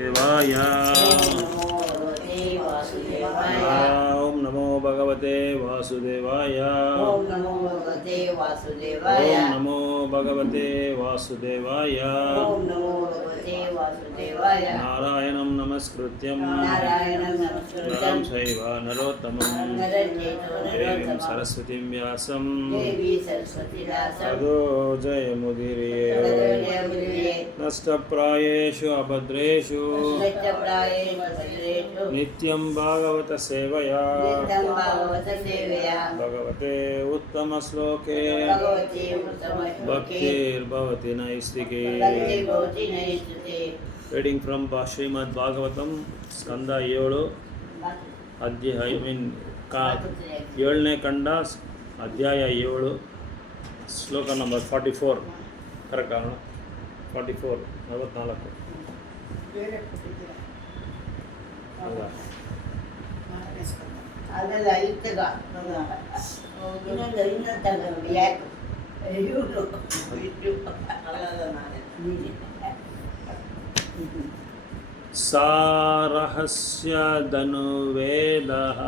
देवाय ओम नमो भगवते वासुदेवाय ओम नमो भगवते वासुदेवाय ओम नमो भगवते वासुदेवाय ओम नमो भगवते वासुदेवाय नारायणं नमस्कृत्यं नारायणं नमस्कृत्यं नरं चैव नरोत्तमं देवीं सरस्वतीं व्यासं देवी सरस्वती व्यासं ततो जयमुदीरये नष्टप्रायेषु अभद्रेषु नित्यं भागवत सेवया भगवते उत्तमश्लोके भक्तिर्भवति नैष्टिके रीडिंग फ्रॉम श्रीमद् भागवतम स्कंद 7 अध्याय ಏಳನೇ ಕಂಡ ಅಧ್ಯಾಯ 7 ಶ್ಲೋಕ ನಂಬರ್ 44 ಕರೆಕ್ಟ್ 44 44 ಅದೆಲ್ಲ ಇತ್ತಗ ಇನ್ನೊಂದು ಯಾಕೆ ಸಾರಹಸ್ಯ ಧನುವೇದಃ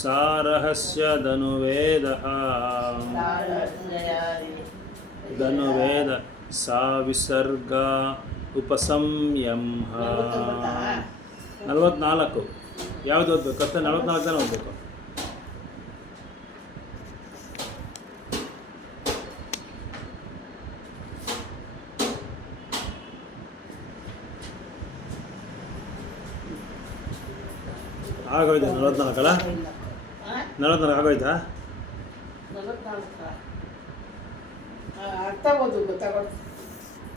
ಸಾರಹಸ್ಯ ಧನುವೇದಃ ಧನುವೇದ ಸಾ ವಿಸರ್ಗ ಉಪಸಂಯಂಹ 44 ಯಾವುದು ಓದಬೇಕು ಕಷ್ಟ 44 ಜನ ಓದಬೇಕು ಆಗೋಯ್ತಾ 44 ಅಲ್ಲ 44 ಆಗೋಯ್ತಾ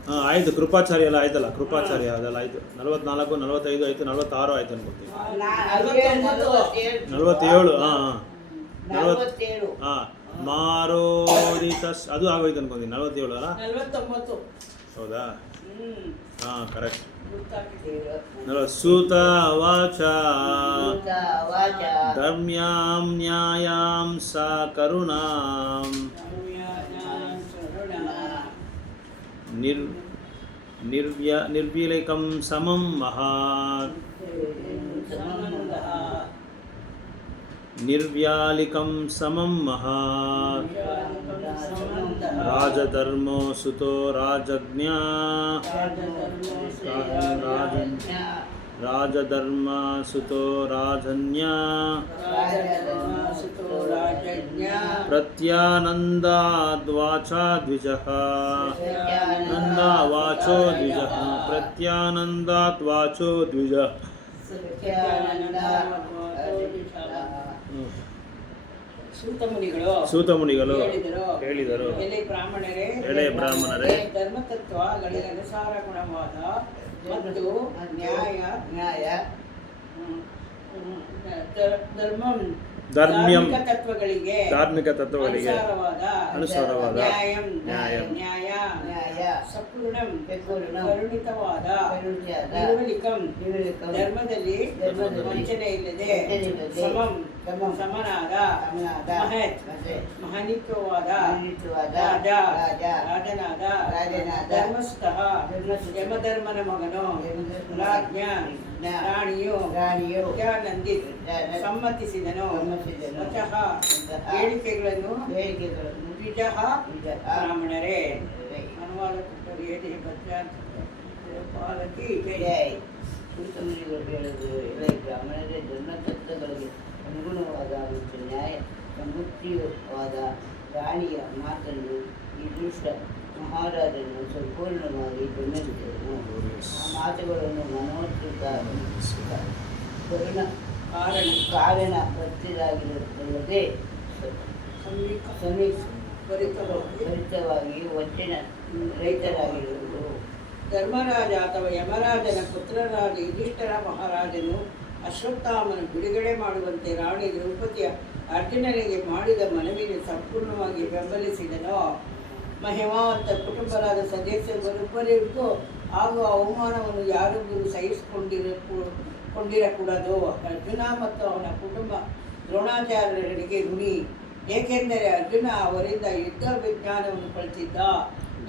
ಹಾಂ ಆಯಿತು ಕೃಪಾಚಾರ್ಯ ಎಲ್ಲ ಆಯ್ತಲ್ಲ ಕೃಪಾಚಾರ್ಯ ಅದೆಲ್ಲ ಆಯಿತು 44 45 ಆಯಿತು 46 ಆಯ್ತು ಅನ್ಕೊತೀನಿ 47 ಹಾಂ ಮಾರೋದಿತ ಅದು ಆಗೋಯ್ತು ಅನ್ಕೊಂತೀನಿ 47 ಅಲ್ಲ 49 ಹೌದಾ ಹಾಂ ಕರೆಕ್ಟ್ ಸೂತ ವಾಚ ಧರ್ಮ್ಯಾಂ ನ್ಯಾಯಾಂ ಸಾ ಕರುಣಾಂ ನಿರ್ವ್ಯಲಿಕಂ ಸಮಂ ಮಹಾತ್ ನಿರ್ವ್ಯಾಲಿಕಂ ಸಮಂ ಮಹಾತ್ ರಾಜಧರ್ಮೋ ಸುತೋ ರಾಜಜ್ಞಾ ರಾಜಧರ್ಮ ಸುತೋ ರಾಜನ್ಯಾ ಪ್ರತ್ಯಾನಂದಾದ್ವಾಚಾ ದ್ವಿಜಃ ನಂದಾವಾಚೋ ದ್ವಿಜಃ ಪ್ರತ್ಯಾನಂದಾದ್ವಾಚೋ ದ್ವಿಜಃ ಸೂತಮುನಿಗಳು ಹೇಳಿದರು ಎಳೆ ಬ್ರಾಹ್ಮಣರೇ ಧರ್ಮತತ್ವಗಳಿಗನುಸಾರಗುಣವಾದ ಮತ್ತು ನ್ಯಾಯ ಧಾರ್ಮಿಕ ತತ್ವಗಳಿಗೆ ಅನುಸಾರವಾದ ನ್ಯಾಯ ಸಪೂರ್ಣಂ ಕರುಣಿತವಾದ ಧರ್ಮದಲ್ಲಿ ವಂಚನೆ ಇಲ್ಲದೆ ಸಮನಾದ ಮಹನಿತ್ವವಾದ ರಾಜನಾದ ಧರ್ಮಸ್ಥಃ ಯಮಧರ್ಮನ ಮಗನು ರಾಣಿಯು ನಂದಿತ್ ಸಮ್ಮತಿಸಿದನು ಹೇಳಿಕೆಗಳನ್ನು ದ್ವಿಜಃ ಬ್ರಾಹ್ಮಣರೇ ಅನುವಾದ ಕೊಟ್ಟರಿಗೆ ಪಾಲಕಿ ಸೂತಮುನಿಗಳು ಹೇಳುವುದು ಎಳೆ ಬ್ರಾಹ್ಮಣರೇ ಧರ್ಮತತ್ವಗಳಿಗೆ ಅನುಗುಣವಾದ ಮತ್ತು ನ್ಯಾಯ ಸಮೃದ್ಧಿವಾದ ರಾಣಿಯ ಮಾತನ್ನು ಈ ದುಷ್ಟ ಮಹಾರಾಜನು ಸಂಪೂರ್ಣವಾಗಿ ಬೆಂಬಲಿಸಿದನು. ಆ ಮಾತುಗಳನ್ನು ಮನೋಚಿತ ಕಾರಣ ಭಕ್ತಿಯಾಗಿರುತ್ತಲ್ಲದೆ ತ್ವರಿತವಾಗಿ ವಚನ ರೈತರಾಗಿರುವುದು. ಧರ್ಮರಾಜ ಅಥವಾ ಯಮರಾಜನ ಪುತ್ರರಾದ ಯುಧಿಷ್ಠಿರ ಮಹಾರಾಜನು ಅಶ್ವತ್ಥಾಮನು ಬಿಡುಗಡೆ ಮಾಡುವಂತೆ ರಾಣಿ ದ್ರೌಪದಿಯ ಅರ್ಜುನನಿಗೆ ಮಾಡಿದ ಮನವಿಯನ್ನು ಸಂಪೂರ್ಣವಾಗಿ ಬೆಂಬಲಿಸಿದನು. ಮಹಿಮಾವಂತ ಕುಟುಂಬರಾದ ಸದಸ್ಯರೊಬ್ಬರಿಗೂ ಆಗುವ ಅವಮಾನವನ್ನು ಯಾರೊಬ್ಬರು ಸಹಿಸಿಕೊಂಡಿರಕೂಡದು. ಅರ್ಜುನ ಮತ್ತು ಅವನ ಕುಟುಂಬ ದ್ರೋಣಾಚಾರ್ಯರಿಗೆ ಋಣಿ, ಏಕೆಂದರೆ ಅರ್ಜುನ ಅವರಿಂದ ಯುದ್ಧ ವಿಜ್ಞಾನವನ್ನು ಕಲಿತಿದ್ದ.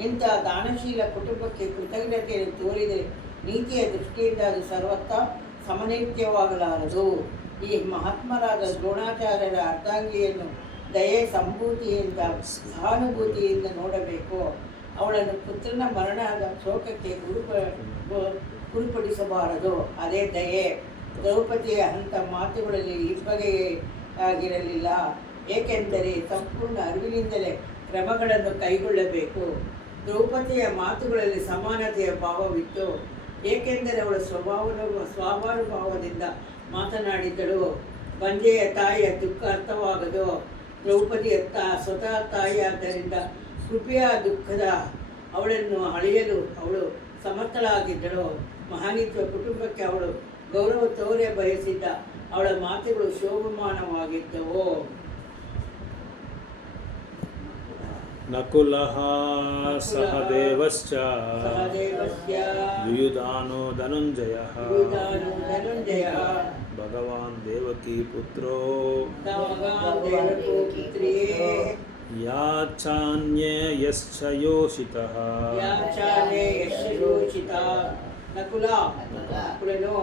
ಇಂಥ ದಾನಶೀಲ ಕುಟುಂಬಕ್ಕೆ ಕೃತಜ್ಞತೆಯನ್ನು ತೋರಿದರೆ ನೀತಿಯ ದೃಷ್ಟಿಯಿಂದ ಅದು ಸರ್ವತ್ತ ಸಮನೈಕ್ಯವಾಗಲಾರದು. ಈ ಮಹಾತ್ಮರಾದ ದ್ರೋಣಾಚಾರ್ಯರ ಅರ್ಧಾಂಗಿಯನ್ನು ದಯೆ ಸಂಭೂತಿಯಿಂದ ಸಹಾನುಭೂತಿಯಿಂದ ನೋಡಬೇಕು. ಅವಳನ್ನು ಪುತ್ರನ ಮರಣದ ಶೋಕಕ್ಕೆ ಗುರುಪಡಿಸಬಾರದು. ಅದೇ ದಯೆ. ದ್ರೌಪದಿಯ ಅಂಥ ಮಾತುಗಳಲ್ಲಿ ಇಬ್ಬಗೆಯೇ ಆಗಿರಲಿಲ್ಲ. ಏಕೆಂದರೆ ಸಂಪೂರ್ಣ ಅರಿವಿನಿಂದಲೇ ಕ್ರಮಗಳನ್ನು ಕೈಗೊಳ್ಳಬೇಕು. ದ್ರೌಪದಿಯ ಮಾತುಗಳಲ್ಲಿ ಸಮಾನತೆಯ ಭಾವವಿತ್ತು. ಏಕೆಂದರೆ ಅವಳು ಸ್ವಾಭಾನುಭಾವದಿಂದ ಮಾತನಾಡಿದ್ದಳು. ಬಂಜೆಯ ತಾಯಿಯ ದುಃಖ ಅರ್ಥವಾಗದು. ದ್ರೌಪದಿಯ ಸ್ವತಃ ತಾಯಿಯಾದ್ದರಿಂದ ಕೃಪೆಯ ದುಃಖದ ಅವಳನ್ನು ಅಳೆಯಲು ಅವಳು ಸಮರ್ಥಳಾಗಿದ್ದಳು. ಮಹಾನಿತ್ವ ಕುಟುಂಬಕ್ಕೆ ಅವಳು ಗೌರವ ತೋರೆ ಬಯಸಿದ್ದ ಅವಳ ಮಾತುಗಳು ಶೋಭಮಾನವಾಗಿದ್ದವು. ನಕುಲಃ ಸಹದೇವಶ್ಚ ಸಹದೇವಸ್ಯ ಯುಯುಧಾನೋ ಧನುಂಜಯಃ ಯುಯುಧಾನೋ ಧನುಂಜಯಃ ಭಗವಾನ್ ದೇವಕೀ ಪುತ್ರೋ ಭಗವಾನ್ ದೇವಕೀ ಪುತ್ರಿಯೇ ಯಾಚಾನ್ಯಯಶ್ಚ ಯೋಷಿತಃ ಯಾಚಾನೆ ಯಶಯೋಚಿತ. ನಕುಲ ನಕುಲನು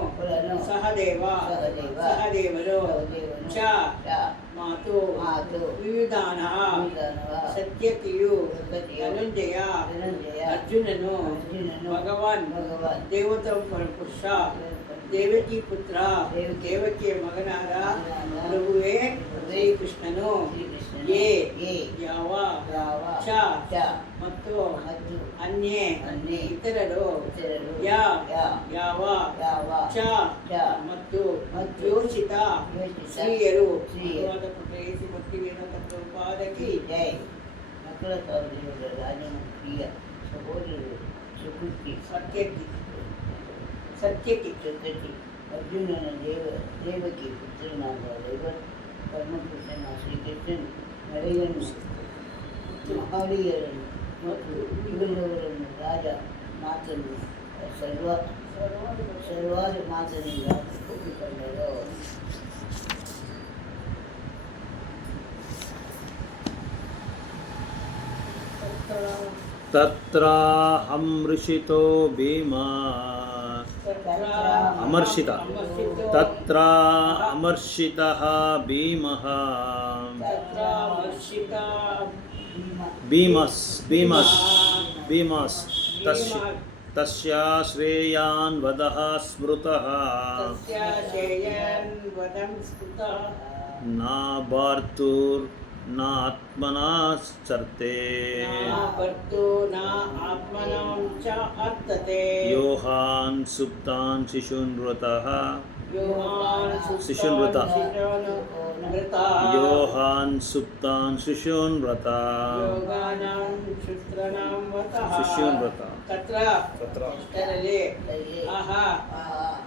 ಸಹದೇವ ಸಹದೇವರು ಚ ಮಾತು ವಿಯುಧಾನ ಸತ್ಯಕಿಯು ಧನುಂಜಯ ಅರ್ಜುನನು ಭಗವಾನ್ ದೇವತಾ ಪುರುಷ ದೇವಕಿ ಪುತ್ರ ದೇವಕಿಯ ಮಗನಾದ ಪ್ರಭುವೇ ಶ್ರೀಕೃಷ್ಣನು ಯೇ ಯಾವ ಚ ಮತ್ತು ಅನ್ಯೇ ಇತರರು ಯಾವ ಚ ಮತ್ತು ಯೋಚಿತ ಸ್ತ್ರೀಯರು ಪ್ರೇಯಸಿ ಭಕ್ತಿವೇದ ತತ್ವೋಪಾದಕಿ ನಕಲ ಸಹೋದರಿಯವರ ರಾಜನ ಪ್ರಿಯ ಸಹೋದರರು ಸುಕೃತಿ ಸತ್ಯಕಿ ಅರ್ಜುನನ ದೇವಕಿ ಪುತ್ರನಾದ ಪರಮಪುರುಷನ ಶ್ರೀಕೃಷ್ಣನ್ ನಡೆಯನ್ನು ಮಹಾವೀರರನ್ನು ಮತ್ತು ಇವರವರನ್ನು ರಾಜ ಮಾತನ್ನು ಸರ್ವಾದ ಮಾತನಿಂದ ಒಪ್ಪಿಕೊಂಡರು. ತತ್ರ ಅಮೃಷಿತೋ ಭೀಮಾ ಅಮರ್ಷಿತ ತತ್ರ ಅಮರ್ಷಿತಃ ಭೀಮಃ ಭೀಮಸ್ ತಸ್ಯ ಶ್ರೇಯಾನ್ ವದಃ ಸ್ಮೃತಃ ನ ಭಾರ್ತುರ್ ನ ಆತ್ಮನಾಶ್ಚರ್ತೆ ಯೋಹಾನ್ ಸುಪ್ತಾನ್ ಶಿಶುನ್ವೃತಃ ಯೋಹಾನ್ ಸುಪ್ತಾನ್ ಶಿಶುನ್ವ್ರತ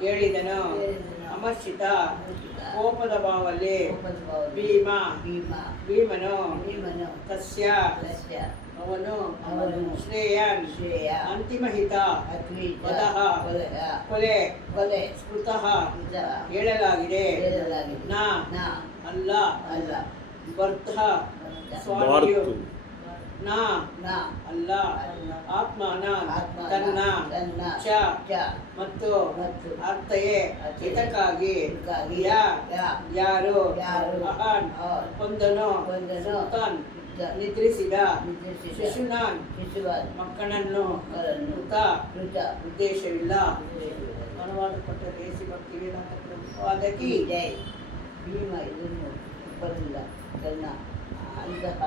ಹೇಳಿದನು ಅಮರ್ಷಿತ ಕೋಪದ ಭಾವಲ್ಲಿ ಭೀಮನು ತಸ್ಯ ಅವನು ಶ್ರೇಯನ್ ಅಂತಿಮ ಹಿತ ವದಃ ಕೊಲೆ ಸ್ಮೃತಃ ಹೇಳಲಾಗಿದೆ. ನ ಅಲ್ಲ ಭರ್ತ ಸ್ವಾಮಿಯು ನ ಅಲ್ಲ ಆತ್ಮನ ತನ್ನ ಚ ಮತ್ತು ಅರ್ಥಯೇ ಹಿತಕ್ಕಾಗಿ ಯಾರು ಅಹನ್ ಕೊಂದನು ಸುಲ್ತಾನ್ ನಿದ್ರಿಸಿದ ಶಿಶುನಾನ್ ಮಕ್ಕಳನ್ನು ಉದ್ದೇಶವಿಲ್ಲ. ಅನುವಾದ ಕೊಟ್ಟ ದೇಸಿ ಭಕ್ತಿ ವೇದಾಂತ ಪ್ರಭುಪಾದಕಿ ಭೀಮ ಇದನ್ನು ಬರಲಿಲ್ಲ. ತನ್ನ ಅಂತಹ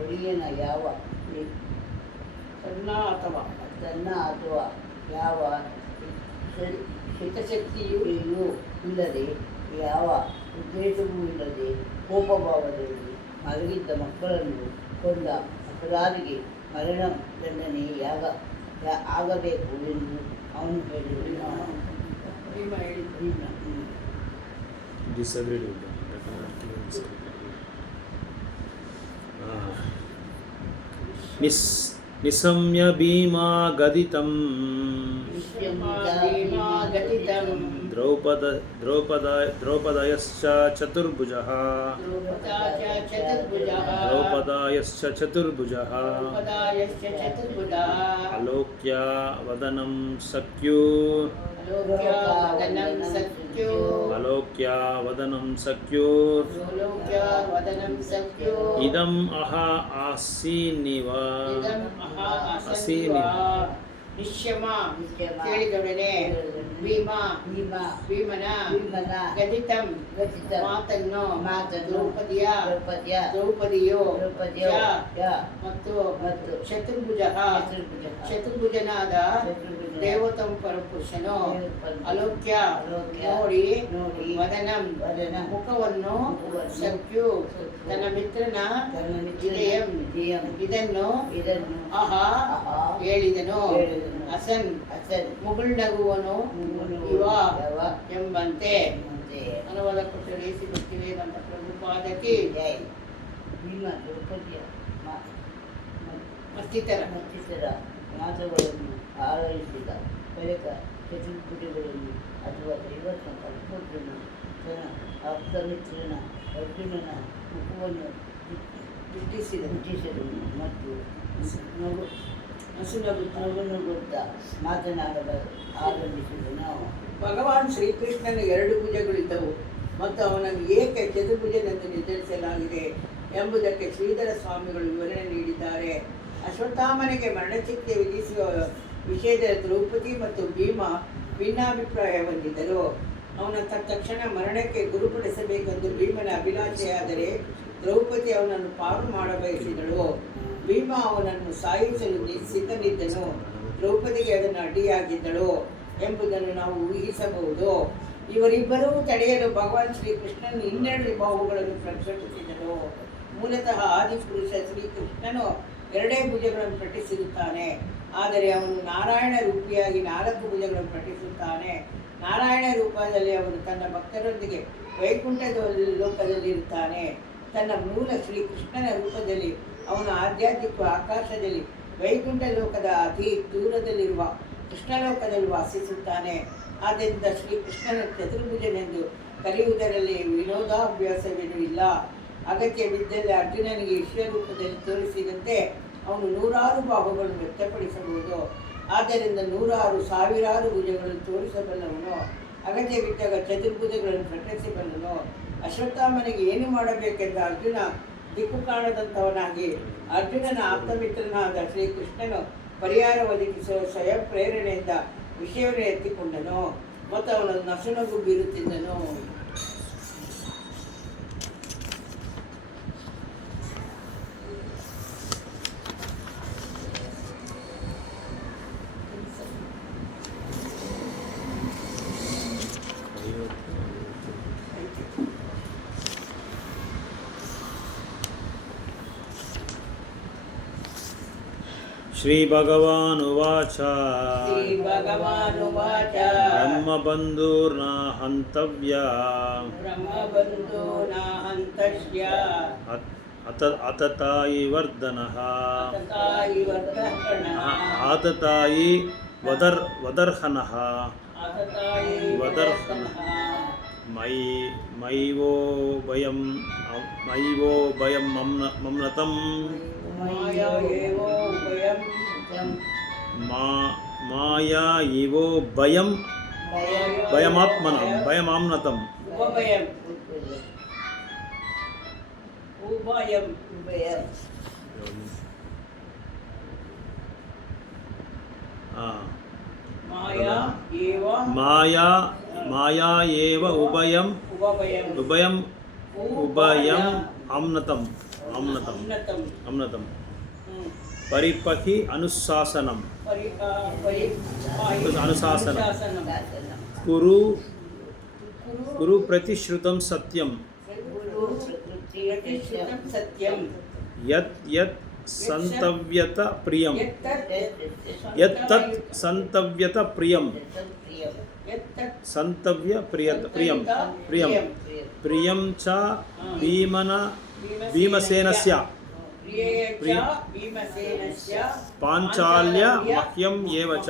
ಒಡೆಯನ ಯಾವ ತನ್ನ ಅಥವಾ ಯಾವ ಹಿತಶಕ್ತಿಯೂ ಇಲ್ಲದೆ ಯಾವ ಉದ್ದೇಶವೂ ಇಲ್ಲದೆ ಕೋಪಭಾವದಲ್ಲಿ ಮಲಗಿದ್ದ ಮಕ್ಕಳನ್ನು ಕೊಂದ ಅಪರಾಧಿಗೆ ಮರಣ ದಂಡನೆ ಆಗಬೇಕು ಎಂದು ಅವನು ಹೇಳಿದನು. disagreed with them. ನಿಸಂಯ ಭೀಮಾ ಗದಿತಂ द्रौपदयश्च चतुर्भुजः द्रौपदायश्च चतुर्भुजः अलोक्य वदनं सख्युः इदम् आसीनिव ನಿಶ್ಯಮ ಕೇಳಿದೊಡನೆ ಭೀಮನ ಗದಿತಂ ಮಾತನ್ನು ದ್ರೌಪದಿಯು ಮತ್ತು ಚತುರ್ಭುಜನಾದ ದೇವತಂ ಪರಪುರುಷನು ಅಲೋಕ್ಯ ನೋಡಿ ವದನಂ ಮುಖವನ್ನು ಸಖ್ಯು ತನ್ನ ಮಿತ್ರನ ಇದನ್ನು ಆಹಾ ಹೇಳಿದನು. ಅಸನ್ ಮುಗುಳ್ನಗುವನು ಇವ ಎಂಬಂತೆ. ಅನುವಾದ ಕೊಟ್ಟು ರೇಸಿ ಬರ್ತೀವಿ ನಮ್ಮ ಪ್ರಭುಪಾದಕ್ಕೆ ಮತ್ತಿತರ ಮಾತುಗಳನ್ನು ಆರೈಸಿದ ಬಳಿಕ ಚತುರ್ಭುಜಗಳಲ್ಲಿ ಅಥವಾ ದೈವತ್ನ ಪರಪುತ್ರನ ತನ್ನ ಆಪ್ತಮಿತ್ರನ ಅರ್ಜುನನ ಮುಖವನ್ನು ಮುಟ್ಟಿಸಿದನು ಮತ್ತು ನಗುನುಗುತ್ತಾ ಮಾತನಾಡಲು ಆರಂಭಿಸಿದನು. ಭಗವಾನ್ ಶ್ರೀಕೃಷ್ಣನ 2 ಭುಜಗಳಿದ್ದವು ಮತ್ತು ಅವನನ್ನು ಏಕೆ ಚತುರ್ಭುಜನೆಂದು ನಿರ್ಧರಿಸಲಾಗಿದೆ ಎಂಬುದಕ್ಕೆ ಶ್ರೀಧರ ಸ್ವಾಮಿಗಳು ವಿವರಣೆ ನೀಡಿದ್ದಾರೆ. ಅಶ್ವತ್ಥಾಮನಿಗೆ ಮರಣಶಿಕ್ಷೆ ವಿಧಿಸುವ ವಿಷಯದಲ್ಲಿ ದ್ರೌಪದಿ ಮತ್ತು ಭೀಮ ಭಿನ್ನಾಭಿಪ್ರಾಯ ಹೊಂದಿದ್ದರು. ಅವನ ತಕ್ಷಣ ಮರಣಕ್ಕೆ ಗುರುಪಡಿಸಬೇಕೆಂದು ಭೀಮನ ಅಭಿಲಾಷೆಯಾದರೆ ದ್ರೌಪದಿ ಅವನನ್ನು ಪಾರು ಮಾಡಬಯಸಿದಳು. ಭೀಮ ಅವನನ್ನು ಸಾಯಿಸಲು ಸಿದ್ಧನಿದ್ದನು. ದ್ರೌಪದಿಗೆ ಅದನ್ನು ಅಡ್ಡಿಯಾಗಿದ್ದಳು ಎಂಬುದನ್ನು ನಾವು ಊಹಿಸಬಹುದು. ಇವರಿಬ್ಬರೂ ತಡೆಯಲು ಭಗವಾನ್ ಶ್ರೀಕೃಷ್ಣನು 12 ಬಾಹುಗಳನ್ನು ಪ್ರಕಟಿಸಿದನು. ಮೂಲತಃ ಆದಿಪುರುಷ ಶ್ರೀಕೃಷ್ಣನು 2 ಭುಜಗಳನ್ನು ಪ್ರಕಟಿಸಿರುತ್ತಾನೆ. ಆದರೆ ಅವನು ನಾರಾಯಣ ರೂಪಿಯಾಗಿ 4 ಭುಜಗಳನ್ನು ಪ್ರಕಟಿಸುತ್ತಾನೆ. ನಾರಾಯಣ ರೂಪದಲ್ಲಿ ಅವನು ತನ್ನ ಭಕ್ತರೊಂದಿಗೆ ವೈಕುಂಠದ ಲೋಕದಲ್ಲಿರುತ್ತಾನೆ. ತನ್ನ ಮೂಲ ಶ್ರೀಕೃಷ್ಣನ ರೂಪದಲ್ಲಿ ಅವನು ಆಧ್ಯಾತ್ಮಿಕ ಆಕಾಶದಲ್ಲಿ ವೈಕುಂಠ ಲೋಕದ ಅತಿ ದೂರದಲ್ಲಿರುವ ಕೃಷ್ಣಲೋಕದಲ್ಲಿ ವಾಸಿಸುತ್ತಾನೆ. ಆದ್ದರಿಂದ ಶ್ರೀಕೃಷ್ಣನ ಚತುರ್ಭುಜನೆಂದು ಕರೆಯುವುದರಲ್ಲಿ ವಿನೋದಾಭ್ಯಾಸವೇನೂ ಇಲ್ಲ. ಅಗತ್ಯವಿದ್ದಲ್ಲಿ ಅರ್ಜುನನಿಗೆ ವಿಶ್ವರೂಪದಲ್ಲಿ ತೋರಿಸಿದಂತೆ ಅವನು 100 ಬಾಹುಗಳನ್ನು ವ್ಯಕ್ತಪಡಿಸಬಹುದು. ಆದ್ದರಿಂದ 100 ಸಾವಿರಾರು ಭುಜಗಳನ್ನು ತೋರಿಸಬಲ್ಲವನು. ಅಗತ್ಯವಿದ್ದಾಗ ಚತುರ್ಭುಜಗಳನ್ನು ಪ್ರಕಟಿಸಬಲ್ಲನು. ಅಶ್ವತ್ಥಾಮನಿಗೆ ಏನು ಮಾಡಬೇಕೆಂದ ಅರ್ಜುನ ದಿಕ್ಕು ಕಾಣದಂಥವನಾಗಿ ಅರ್ಜುನನ ಆಪ್ತಮಿತ್ರನಾದ ಶ್ರೀಕೃಷ್ಣನು ಪರಿಹಾರ ಒದಗಿಸುವ ಸ್ವಯಂ ಪ್ರೇರಣೆಯಿಂದ ವಿಷಯವನ್ನು ಎತ್ತಿಕೊಂಡನು ಮತ್ತು ಅವನನ್ನು ನಸುನಗು ಬೀರುತ್ತಿದ್ದನು. श्रीभगवानुवाच ಬ್ರಹ್ಮಬಂಧೂರ್ನ हन्तव्या अततायि वर्धनः आततायि वदर्हनः मयिवो भयं मम्नतम् माया इवो भयमाम्नतम् माया एव उभयम् अम्नतम् परिपहि अनुशासनम् कुरु प्रतिश्रुतं सत्यम् यत् संतव्यत प्रियम् प्रियं च भीमसेनस्य पाञ्चाल्य मह्यम् एव च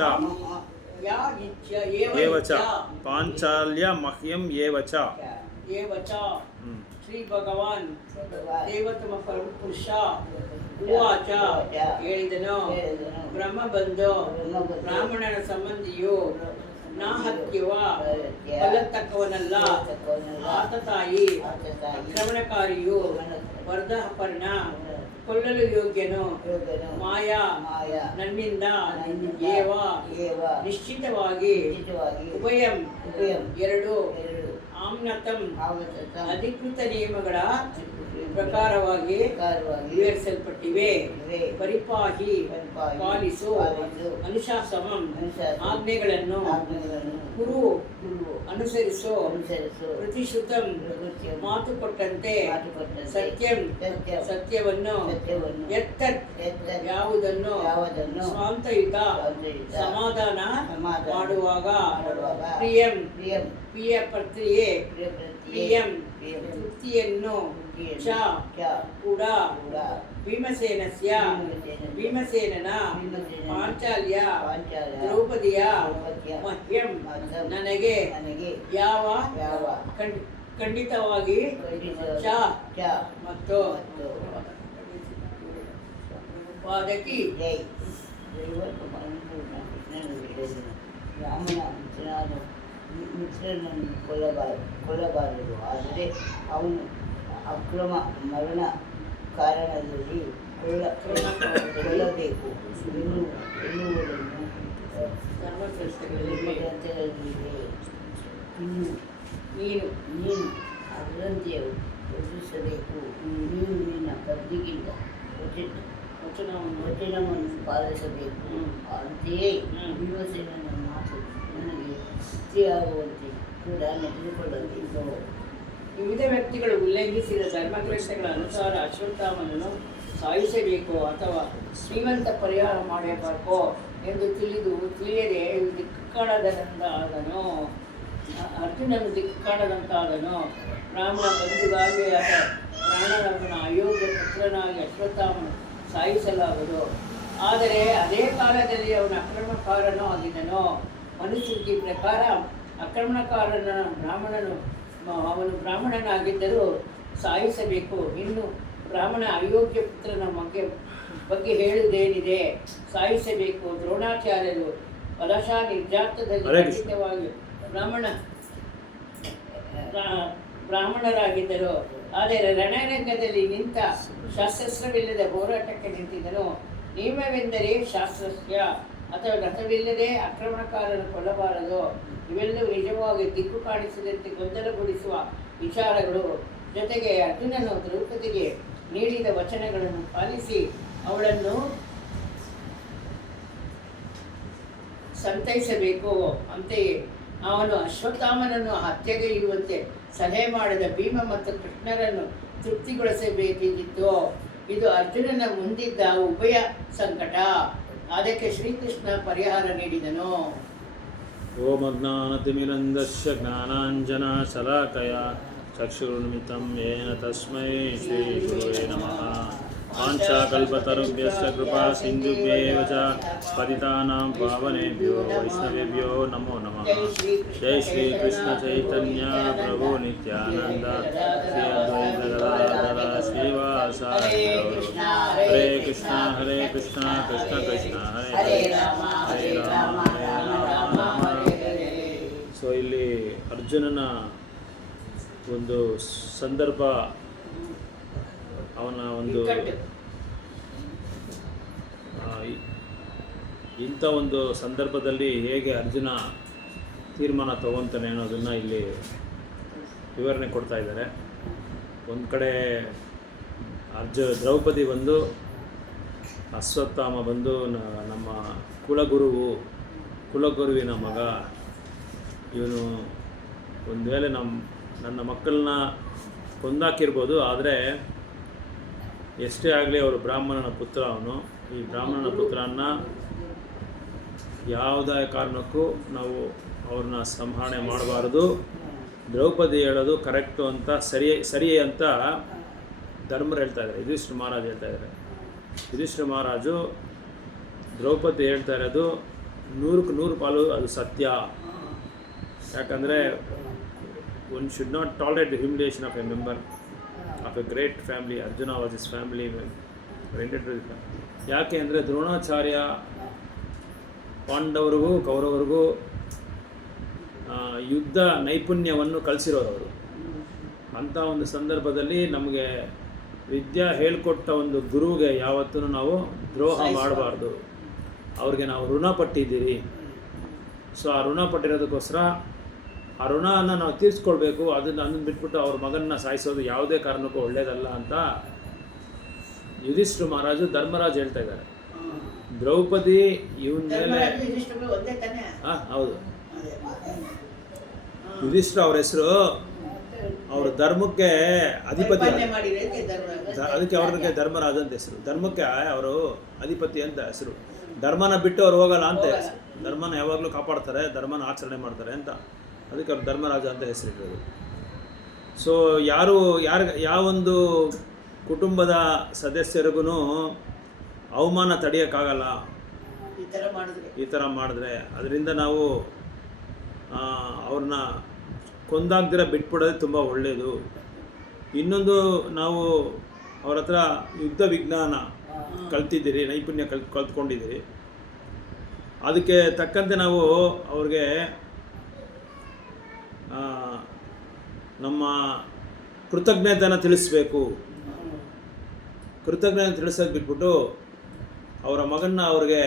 ಯಾ ನಿತ್ಯ ಏವ ಚ ಪಾಂಚಾಲ್ಯ ಮಹ್ಯಂ ಏವ ಚ. ಏವ ಚ ಶ್ರೀ ಭಗವಾನ್ ದೇವತಮ ಪುರುಷ ಉವಾಚ ಹೇಳಿದನು, ಬ್ರಹ್ಮ ಬಂದು ಬ್ರಾಹ್ಮಣನ ಸಂಬಂಧಿಯು ನಾ ಹತ್ಯವ ಕೊಲ್ಲತಕ್ಕವನಲ್ಲ, ಆತ ತಾಯಿ ಆಕ್ರಮಣಕಾರಿಯು ವರ್ಧಹಪರ್ಣ ಕೊಲ್ಲಲು ಯೋಗ್ಯನು, ಮಾಯಾ ನನ್ನಿಂದ ಏವ ನಿಶ್ಚಿತವಾಗಿ ಉಭಯಂ ಎರಡು ಆಮ್ನತಂ ಅಧಿಕೃತ ನಿಯಮಗಳ ಪ್ರಕಾರವಾಗಿ ವಿವರಿಸಲ್ಪಟ್ಟಿವೆ. ಪರಿಪಾಹಿ ಪಾಲಿಸು, ಅನುಶಾಸನಂ ಆಜ್ಞೆಗಳನ್ನು ಕುರು ಅನುಸರಿಸು, ಪ್ರತಿಶ್ರುತಂ ಮಾತು ಕೊಟ್ಟಂತೆ ಸತ್ಯಂ ಸತ್ಯವನ್ನು ಎತ್ತತ್ ಯಾವುದನ್ನು ಸ್ವಾಂತಯುತ ಸಮಾಧಾನ ಮಾಡುವಾಗ ಪ್ರಿಯಂ ಪ್ರಿಯ ಪ್ರಕ್ರಿಯೆ ಪ್ರಿಯಂ ತೃಪ್ತಿಯನ್ನು ಚ ಕೂಡ ಭೀಮಸೇನಸ್ಯ ಭೀಮಸೇನನ ಪಾಂಚಾಲ್ಯ ದ್ರೌಪದಿಯ ಮಹ್ಯಂ ನನಗೆ ಯಾವ ಖಂಡಿತವಾಗಿ ಚ ಮತ್ತು ಪಾದಕಿ ರಾಮನ ಮಿತ್ರನನ್ನು ಕೊಲ್ಲಬಾರದು, ಆದರೆ ಅವನು ಅಕ್ರಮ ಮರಣ ಕಾರಣದಲ್ಲಿ ಕೊಲ್ಲಬೇಕು ಎನ್ನುವುದನ್ನು ಧರ್ಮಗ್ರಂಥಗಳಲ್ಲಿದೆ. ನೀನು ಅದರಂತೆ ವರ್ತಿಸಬೇಕು. ನೀನು ನಿನ್ನ ಪತ್ನಿಗಿಂತ ವಚನವನ್ನು ಪಾಲಿಸಬೇಕು. ಅಂತೆಯೇ ಭೀಮಸೇನನ ಮಾತು ನನಗೆ ತೃಪ್ತಿಯಾಗುವಂತೆ ಕೂಡ ನಡೆದುಕೊಳ್ಳಬೇಕು. ವಿವಿಧ ವ್ಯಕ್ತಿಗಳು ಉಲ್ಲಂಘಿಸಿದ ಧರ್ಮಗ್ರಂಥಗಳ ಅನುಸಾರ ಅಶ್ವತ್ಥಾಮನನ್ನು ಸಾಯಿಸಬೇಕು ಅಥವಾ ಶ್ರೀಮಂತ ಪರಿಹಾರ ಮಾಡಬೇಕೋ ಎಂದು ತಿಳಿಯದೆ ದಿಕ್ಕುಕಾಣದಂತಾದನು. ಅರ್ಜುನನು ದಿಕ್ಕುಕಾಣದಂತಾದನು. ಬ್ರಾಹ್ಮಣ ಬಂಧುಗಾಗಿ ಪ್ರಾಣನವನ ಅಯೋಗ್ಯ ಪುತ್ರನಾಗಿ ಅಶ್ವತ್ಥಾಮನು ಸಾಯಿಸಲಾಗದು. ಆದರೆ ಅದೇ ಕಾಲದಲ್ಲಿ ಅವನ ಆಕ್ರಮಣಕಾರನೂ ಆಗಿದ್ದನು. ಮನುಸ್ಮೃತಿ ಪ್ರಕಾರ ಆಕ್ರಮಣಕಾರನ ಅವನು ಬ್ರಾಹ್ಮಣನಾಗಿದ್ದರೂ ಸಾಯಿಸಬೇಕು. ಇನ್ನು ಬ್ರಾಹ್ಮಣ ಅಯೋಗ್ಯ ಪುತ್ರನ ಬಗ್ಗೆ ಹೇಳುವುದೇನಿದೆ? ಸಾಯಿಸಬೇಕು. ದ್ರೋಣಾಚಾರ್ಯರು ವಲಶಾ ನಿರ್ಜಾತದಲ್ಲಿ ಖಂಡಿತವಾಗಿ ಬ್ರಾಹ್ಮಣರಾಗಿದ್ದರು. ಆದರೆ ರಣರಂಗದಲ್ಲಿ ನಿಂತ ಶಸ್ತ್ರವಿಲ್ಲದೆ ಹೋರಾಟಕ್ಕೆ ನಿಂತಿದ್ದನು. ನಿಯಮವೆಂದರೆ ಶಾಸ್ತ್ರಸ್ಯ ಅಥವಾ ರಥವಿಲ್ಲದೆ ಆಕ್ರಮಣಕಾರನು ಕೊಲ್ಲಬಾರದು. ಇವೆಲ್ಲವೂ ನಿಜವಾಗಿ ದಿಕ್ಕು ಕಾಣಿಸದಂತೆ ಗೊಂದಲಗೊಳಿಸುವ ವಿಚಾರಗಳು. ಜೊತೆಗೆ ಅರ್ಜುನನು ದ್ರೌಪದಿಗೆ ನೀಡಿದ ವಚನಗಳನ್ನು ಪಾಲಿಸಿ ಅವಳನ್ನು ಸಂತೈಸಬೇಕು. ಅಂತೆಯೇ ಅವನು ಅಶ್ವತ್ಥಾಮನನ್ನು ಹತ್ಯೆಗೈಯುವಂತೆ ಸಲಹೆ ಮಾಡಿದ ಭೀಮ ಮತ್ತು ಕೃಷ್ಣರನ್ನು ತೃಪ್ತಿಗೊಳಿಸಬೇಕಿತ್ತು. ಇದು ಅರ್ಜುನನ ಮುಂದಿದ್ದ ಉಭಯ ಸಂಕಟ. ಅದಕ್ಕೆ ಶ್ರೀಕೃಷ್ಣ ಪರಿಹಾರ ನೀಡಿದನು. ಓಂ ಅಜ್ಞಾನತಿಮಿರಂಧಸ್ಯ ಜ್ಞಾನಾಂಜನ ಶಲಾಕಯ ಚಕ್ಷುರುನ್ಮಿಲಿತಂ ಯೇನ ತಸ್ಮೈ ಶ್ರೀ ಗುರುವೇ ನಮಃ. ವಾಂಛಾಕಲ್ಪತರುಭ್ಯಶ್ಚ ಕೃಪಾ ಸಿಂಧುಭ್ಯೇವ ಚ ಪತಿತಾನಾಂ ಪಾವನೇಭ್ಯೋ ವೈಷ್ಣವೇಭ್ಯೋ ನಮೋ ನಮಃ. ಜೈ ಶ್ರೀ ಕೃಷ್ಣ ಚೈತನ್ಯ ಪ್ರಭು ನಿತ್ಯಾನಂದ ಶ್ರೀ ಅದ್ವೈತ ಗದಾಧರ ಶ್ರೀವಾಸಾದಿ ಹರೇ ಕೃಷ್ಣ ಕೃಷ್ಣ ಕೃಷ್ಣ ಹರೇ ಹರೇ ರಾಮ ಸೊ ಇಲ್ಲಿ ಅರ್ಜುನನ ಒಂದು ಸಂದರ್ಭ, ಅವನ ಒಂದು ಇಂಥ ಒಂದು ಸಂದರ್ಭದಲ್ಲಿ ಹೇಗೆ ಅರ್ಜುನ ತೀರ್ಮಾನ ತಗೊತಾನೆ ಅನ್ನೋದನ್ನು ಇಲ್ಲಿ ವಿವರಣೆ ಕೊಡ್ತಾ ಇದ್ದಾರೆ. ಒಂದು ಕಡೆ ದ್ರೌಪದಿ ಬಂದು, ಅಶ್ವತ್ಥಾಮ ಬಂದು ನಮ್ಮ ಕುಲಗುರುವಿನ ಮಗ, ಇವನು ಒಂದು ವೇಳೆ ನನ್ನ ಮಕ್ಕಳನ್ನ ಕೊಂದಾಕಿರ್ಬೋದು, ಆದರೆ ಎಷ್ಟೇ ಆಗಲಿ ಅವರು ಬ್ರಾಹ್ಮಣನ ಪುತ್ರ. ಅವನು ಈ ಬ್ರಾಹ್ಮಣನ ಪುತ್ರನ ಯಾವುದೇ ಕಾರಣಕ್ಕೂ ನಾವು ಅವ್ರನ್ನ ಸಂಹರಣೆ ಮಾಡಬಾರ್ದು. ದ್ರೌಪದಿ ಹೇಳೋದು ಕರೆಕ್ಟು ಅಂತ ಸರಿ ಅಂತ ಧರ್ಮರು ಹೇಳ್ತಾ ಇದ್ದಾರೆ. ಯುಧಿಷ್ಠಿರ ಮಹಾರಾಜ್ ಹೇಳ್ತಾ ಇದ್ದಾರೆ. ಯುಧಿಷ್ಠಿರ ಮಹಾರಾಜು ದ್ರೌಪದಿ ಹೇಳ್ತಾ ಇರೋದು 100ಕ್ಕೆ 100 ಪಾಲು ಅದು ಸತ್ಯ. ಯಾಕಂದರೆ one should not tolerate the humiliation of a member of a great family. Arjuna was his family rendered to the ಯಾಕೆ ಅಂದರೆ ದ್ರೋಣಾಚಾರ್ಯ ಪಾಂಡವರಿಗೂ ಕೌರವರಿಗೂ ಯುದ್ಧ ನೈಪುಣ್ಯವನ್ನು ಕಲಿಸಿರೋರವರು. ಅಂಥ ಒಂದು ಸಂದರ್ಭದಲ್ಲಿ ನಮಗೆ ವಿದ್ಯಾ ಹೇಳಿಕೊಟ್ಟ ಒಂದು ಗುರುವಿಗೆ ಯಾವತ್ತೂ ನಾವು ದ್ರೋಹ ಮಾಡಬಾರ್ದು. ಅವ್ರಿಗೆ ನಾವು ಋಣ ಪಟ್ಟಿದ್ದೀರಿ. ಸೊ ಆ ಋಣ ಪಟ್ಟಿರೋದಕ್ಕೋಸ್ಕರ ಆ ಋಣವನ್ನು ನಾವು ತೀರಿಸ್ಕೊಳ್ಬೇಕು. ಅದನ್ನು ಬಿಟ್ಬಿಟ್ಟು ಅವ್ರ ಮಗನ್ನ ಸಾಯಿಸೋದು ಯಾವುದೇ ಕಾರಣಕ್ಕೂ ಒಳ್ಳೆಯದಲ್ಲ ಅಂತ ಯುಧಿಷ್ಠಿರ ಮಹಾರಾಜು ಧರ್ಮರಾಜ್ ಹೇಳ್ತಾ ಇದ್ದಾರೆ. ದ್ರೌಪದಿ ಇವನ ಮೇಲೆ ಒಂದೇ ತಾನೇ? ಹೌದು, ಯುಧಿಷ್ಠಿರ ಅವ್ರ ಹೆಸರು, ಅವ್ರ ಧರ್ಮಕ್ಕೆ ಅಧಿಪತಿ, ಅದಕ್ಕೆ ಅವ್ರಿಗೆ ಧರ್ಮರಾಜ ಅಂತ ಹೆಸರು. ಧರ್ಮಕ್ಕೆ ಅವರು ಅಧಿಪತಿ ಅಂತ ಹೆಸರು. ಧರ್ಮನ ಬಿಟ್ಟು ಅವ್ರು ಹೋಗಲ್ಲ ಅಂತ ಹೆಸರು. ಧರ್ಮನ ಯಾವಾಗಲೂ ಕಾಪಾಡ್ತಾರೆ, ಧರ್ಮನ ಆಚರಣೆ ಮಾಡ್ತಾರೆ ಅಂತ, ಅದಕ್ಕೆ ಅವ್ರು ಧರ್ಮರಾಜ ಅಂತ ಹೆಸರಿಟ್ಟರು. ಸೊ ಯಾವೊಂದು ಕುಟುಂಬದ ಸದಸ್ಯರಿಗೂ ಅವಮಾನ ತಡೆಯೋಕ್ಕಾಗಲ್ಲ ಈ ಥರ ಮಾಡಿದ್ರೆ. ಅದರಿಂದ ನಾವು ಅವ್ರನ್ನ ಕೊಂದಾಗ್ದಿರ ಬಿಟ್ಬಿಡೋದು ತುಂಬ ಒಳ್ಳೆಯದು. ಇನ್ನೊಂದು, ನಾವು ಅವ್ರ ಹತ್ರ ಯುದ್ಧ ವಿಜ್ಞಾನ ಕಲ್ತಿದ್ದೀರಿ, ನೈಪುಣ್ಯ ಕಲ್ತ್ಕೊಂಡಿದ್ದೀರಿ. ಅದಕ್ಕೆ ತಕ್ಕಂತೆ ನಾವು ಅವ್ರಿಗೆ ನಮ್ಮ ಕೃತಜ್ಞತೆಯನ್ನು ತಿಳಿಸ್ಬೇಕು. ಕೃತಜ್ಞತೆ ತಿಳಿಸೋದು ಬಿಟ್ಬಿಟ್ಟು ಅವರ ಮಗನ್ನ ಅವ್ರಿಗೆ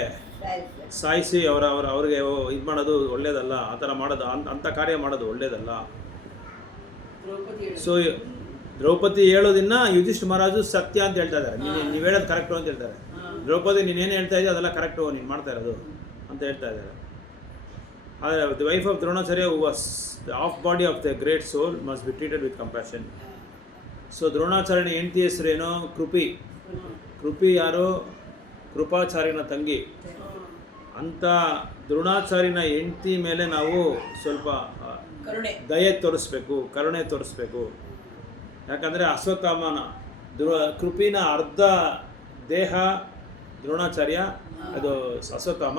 ಸಾಯಿಸಿ ಅವ್ರಿಗೆ ಇದು ಮಾಡೋದು ಒಳ್ಳೆಯದಲ್ಲ. ಆ ಥರ ಮಾಡೋದು, ಅಂಥ ಕಾರ್ಯ ಮಾಡೋದು ಒಳ್ಳೆಯದಲ್ಲ. ಸೊ ದ್ರೌಪದಿ ಹೇಳೋದನ್ನ ಯುಧಿಷ್ಠಿರ ಮಹಾರಾಜು ಸತ್ಯ ಅಂತ ಹೇಳ್ತಾ ಇದ್ದಾರೆ. ನೀವು ಹೇಳೋದು ಕರೆಕ್ಟು ಅಂತ ಹೇಳ್ತಾರೆ. ದ್ರೌಪದಿ ನೀನೇನು ಹೇಳ್ತಾ ಇದೆಯೋ ಅದೆಲ್ಲ ಕರೆಕ್ಟು, ನೀನು ಮಾಡ್ತಾ ಇರೋದು ಅಂತ ಹೇಳ್ತಾ ಇದ್ದಾರೆ. ಆದರೆ the wife of Dronacharya who was the half body of the great soul must be treated with compassion. So ದ್ರೋಣಾಚಾರ್ಯನ ಹೆಂಡತಿ ಹೆಸರೇನು? ಕೃಪಿ. ಕೃಪಿ ಯಾರು? ಕೃಪಾಚಾರ್ಯನ ತಂಗಿ. ಅಂಥ ದ್ರೋಣಾಚಾರ್ಯನ ಹೆಂಡತಿ ಮೇಲೆ ನಾವು ಸ್ವಲ್ಪ ದಯೆ ತೋರಿಸ್ಬೇಕು, ಕರುಣೆ ತೋರಿಸ್ಬೇಕು. ಯಾಕಂದರೆ ಅಶ್ವತ್ಥಾಮನ ಕೃಪಿನ ಅರ್ಧ ದೇಹ ದ್ರೋಣಾಚಾರ್ಯ, ಅದು ಅಶ್ವತ್ಥಾಮ.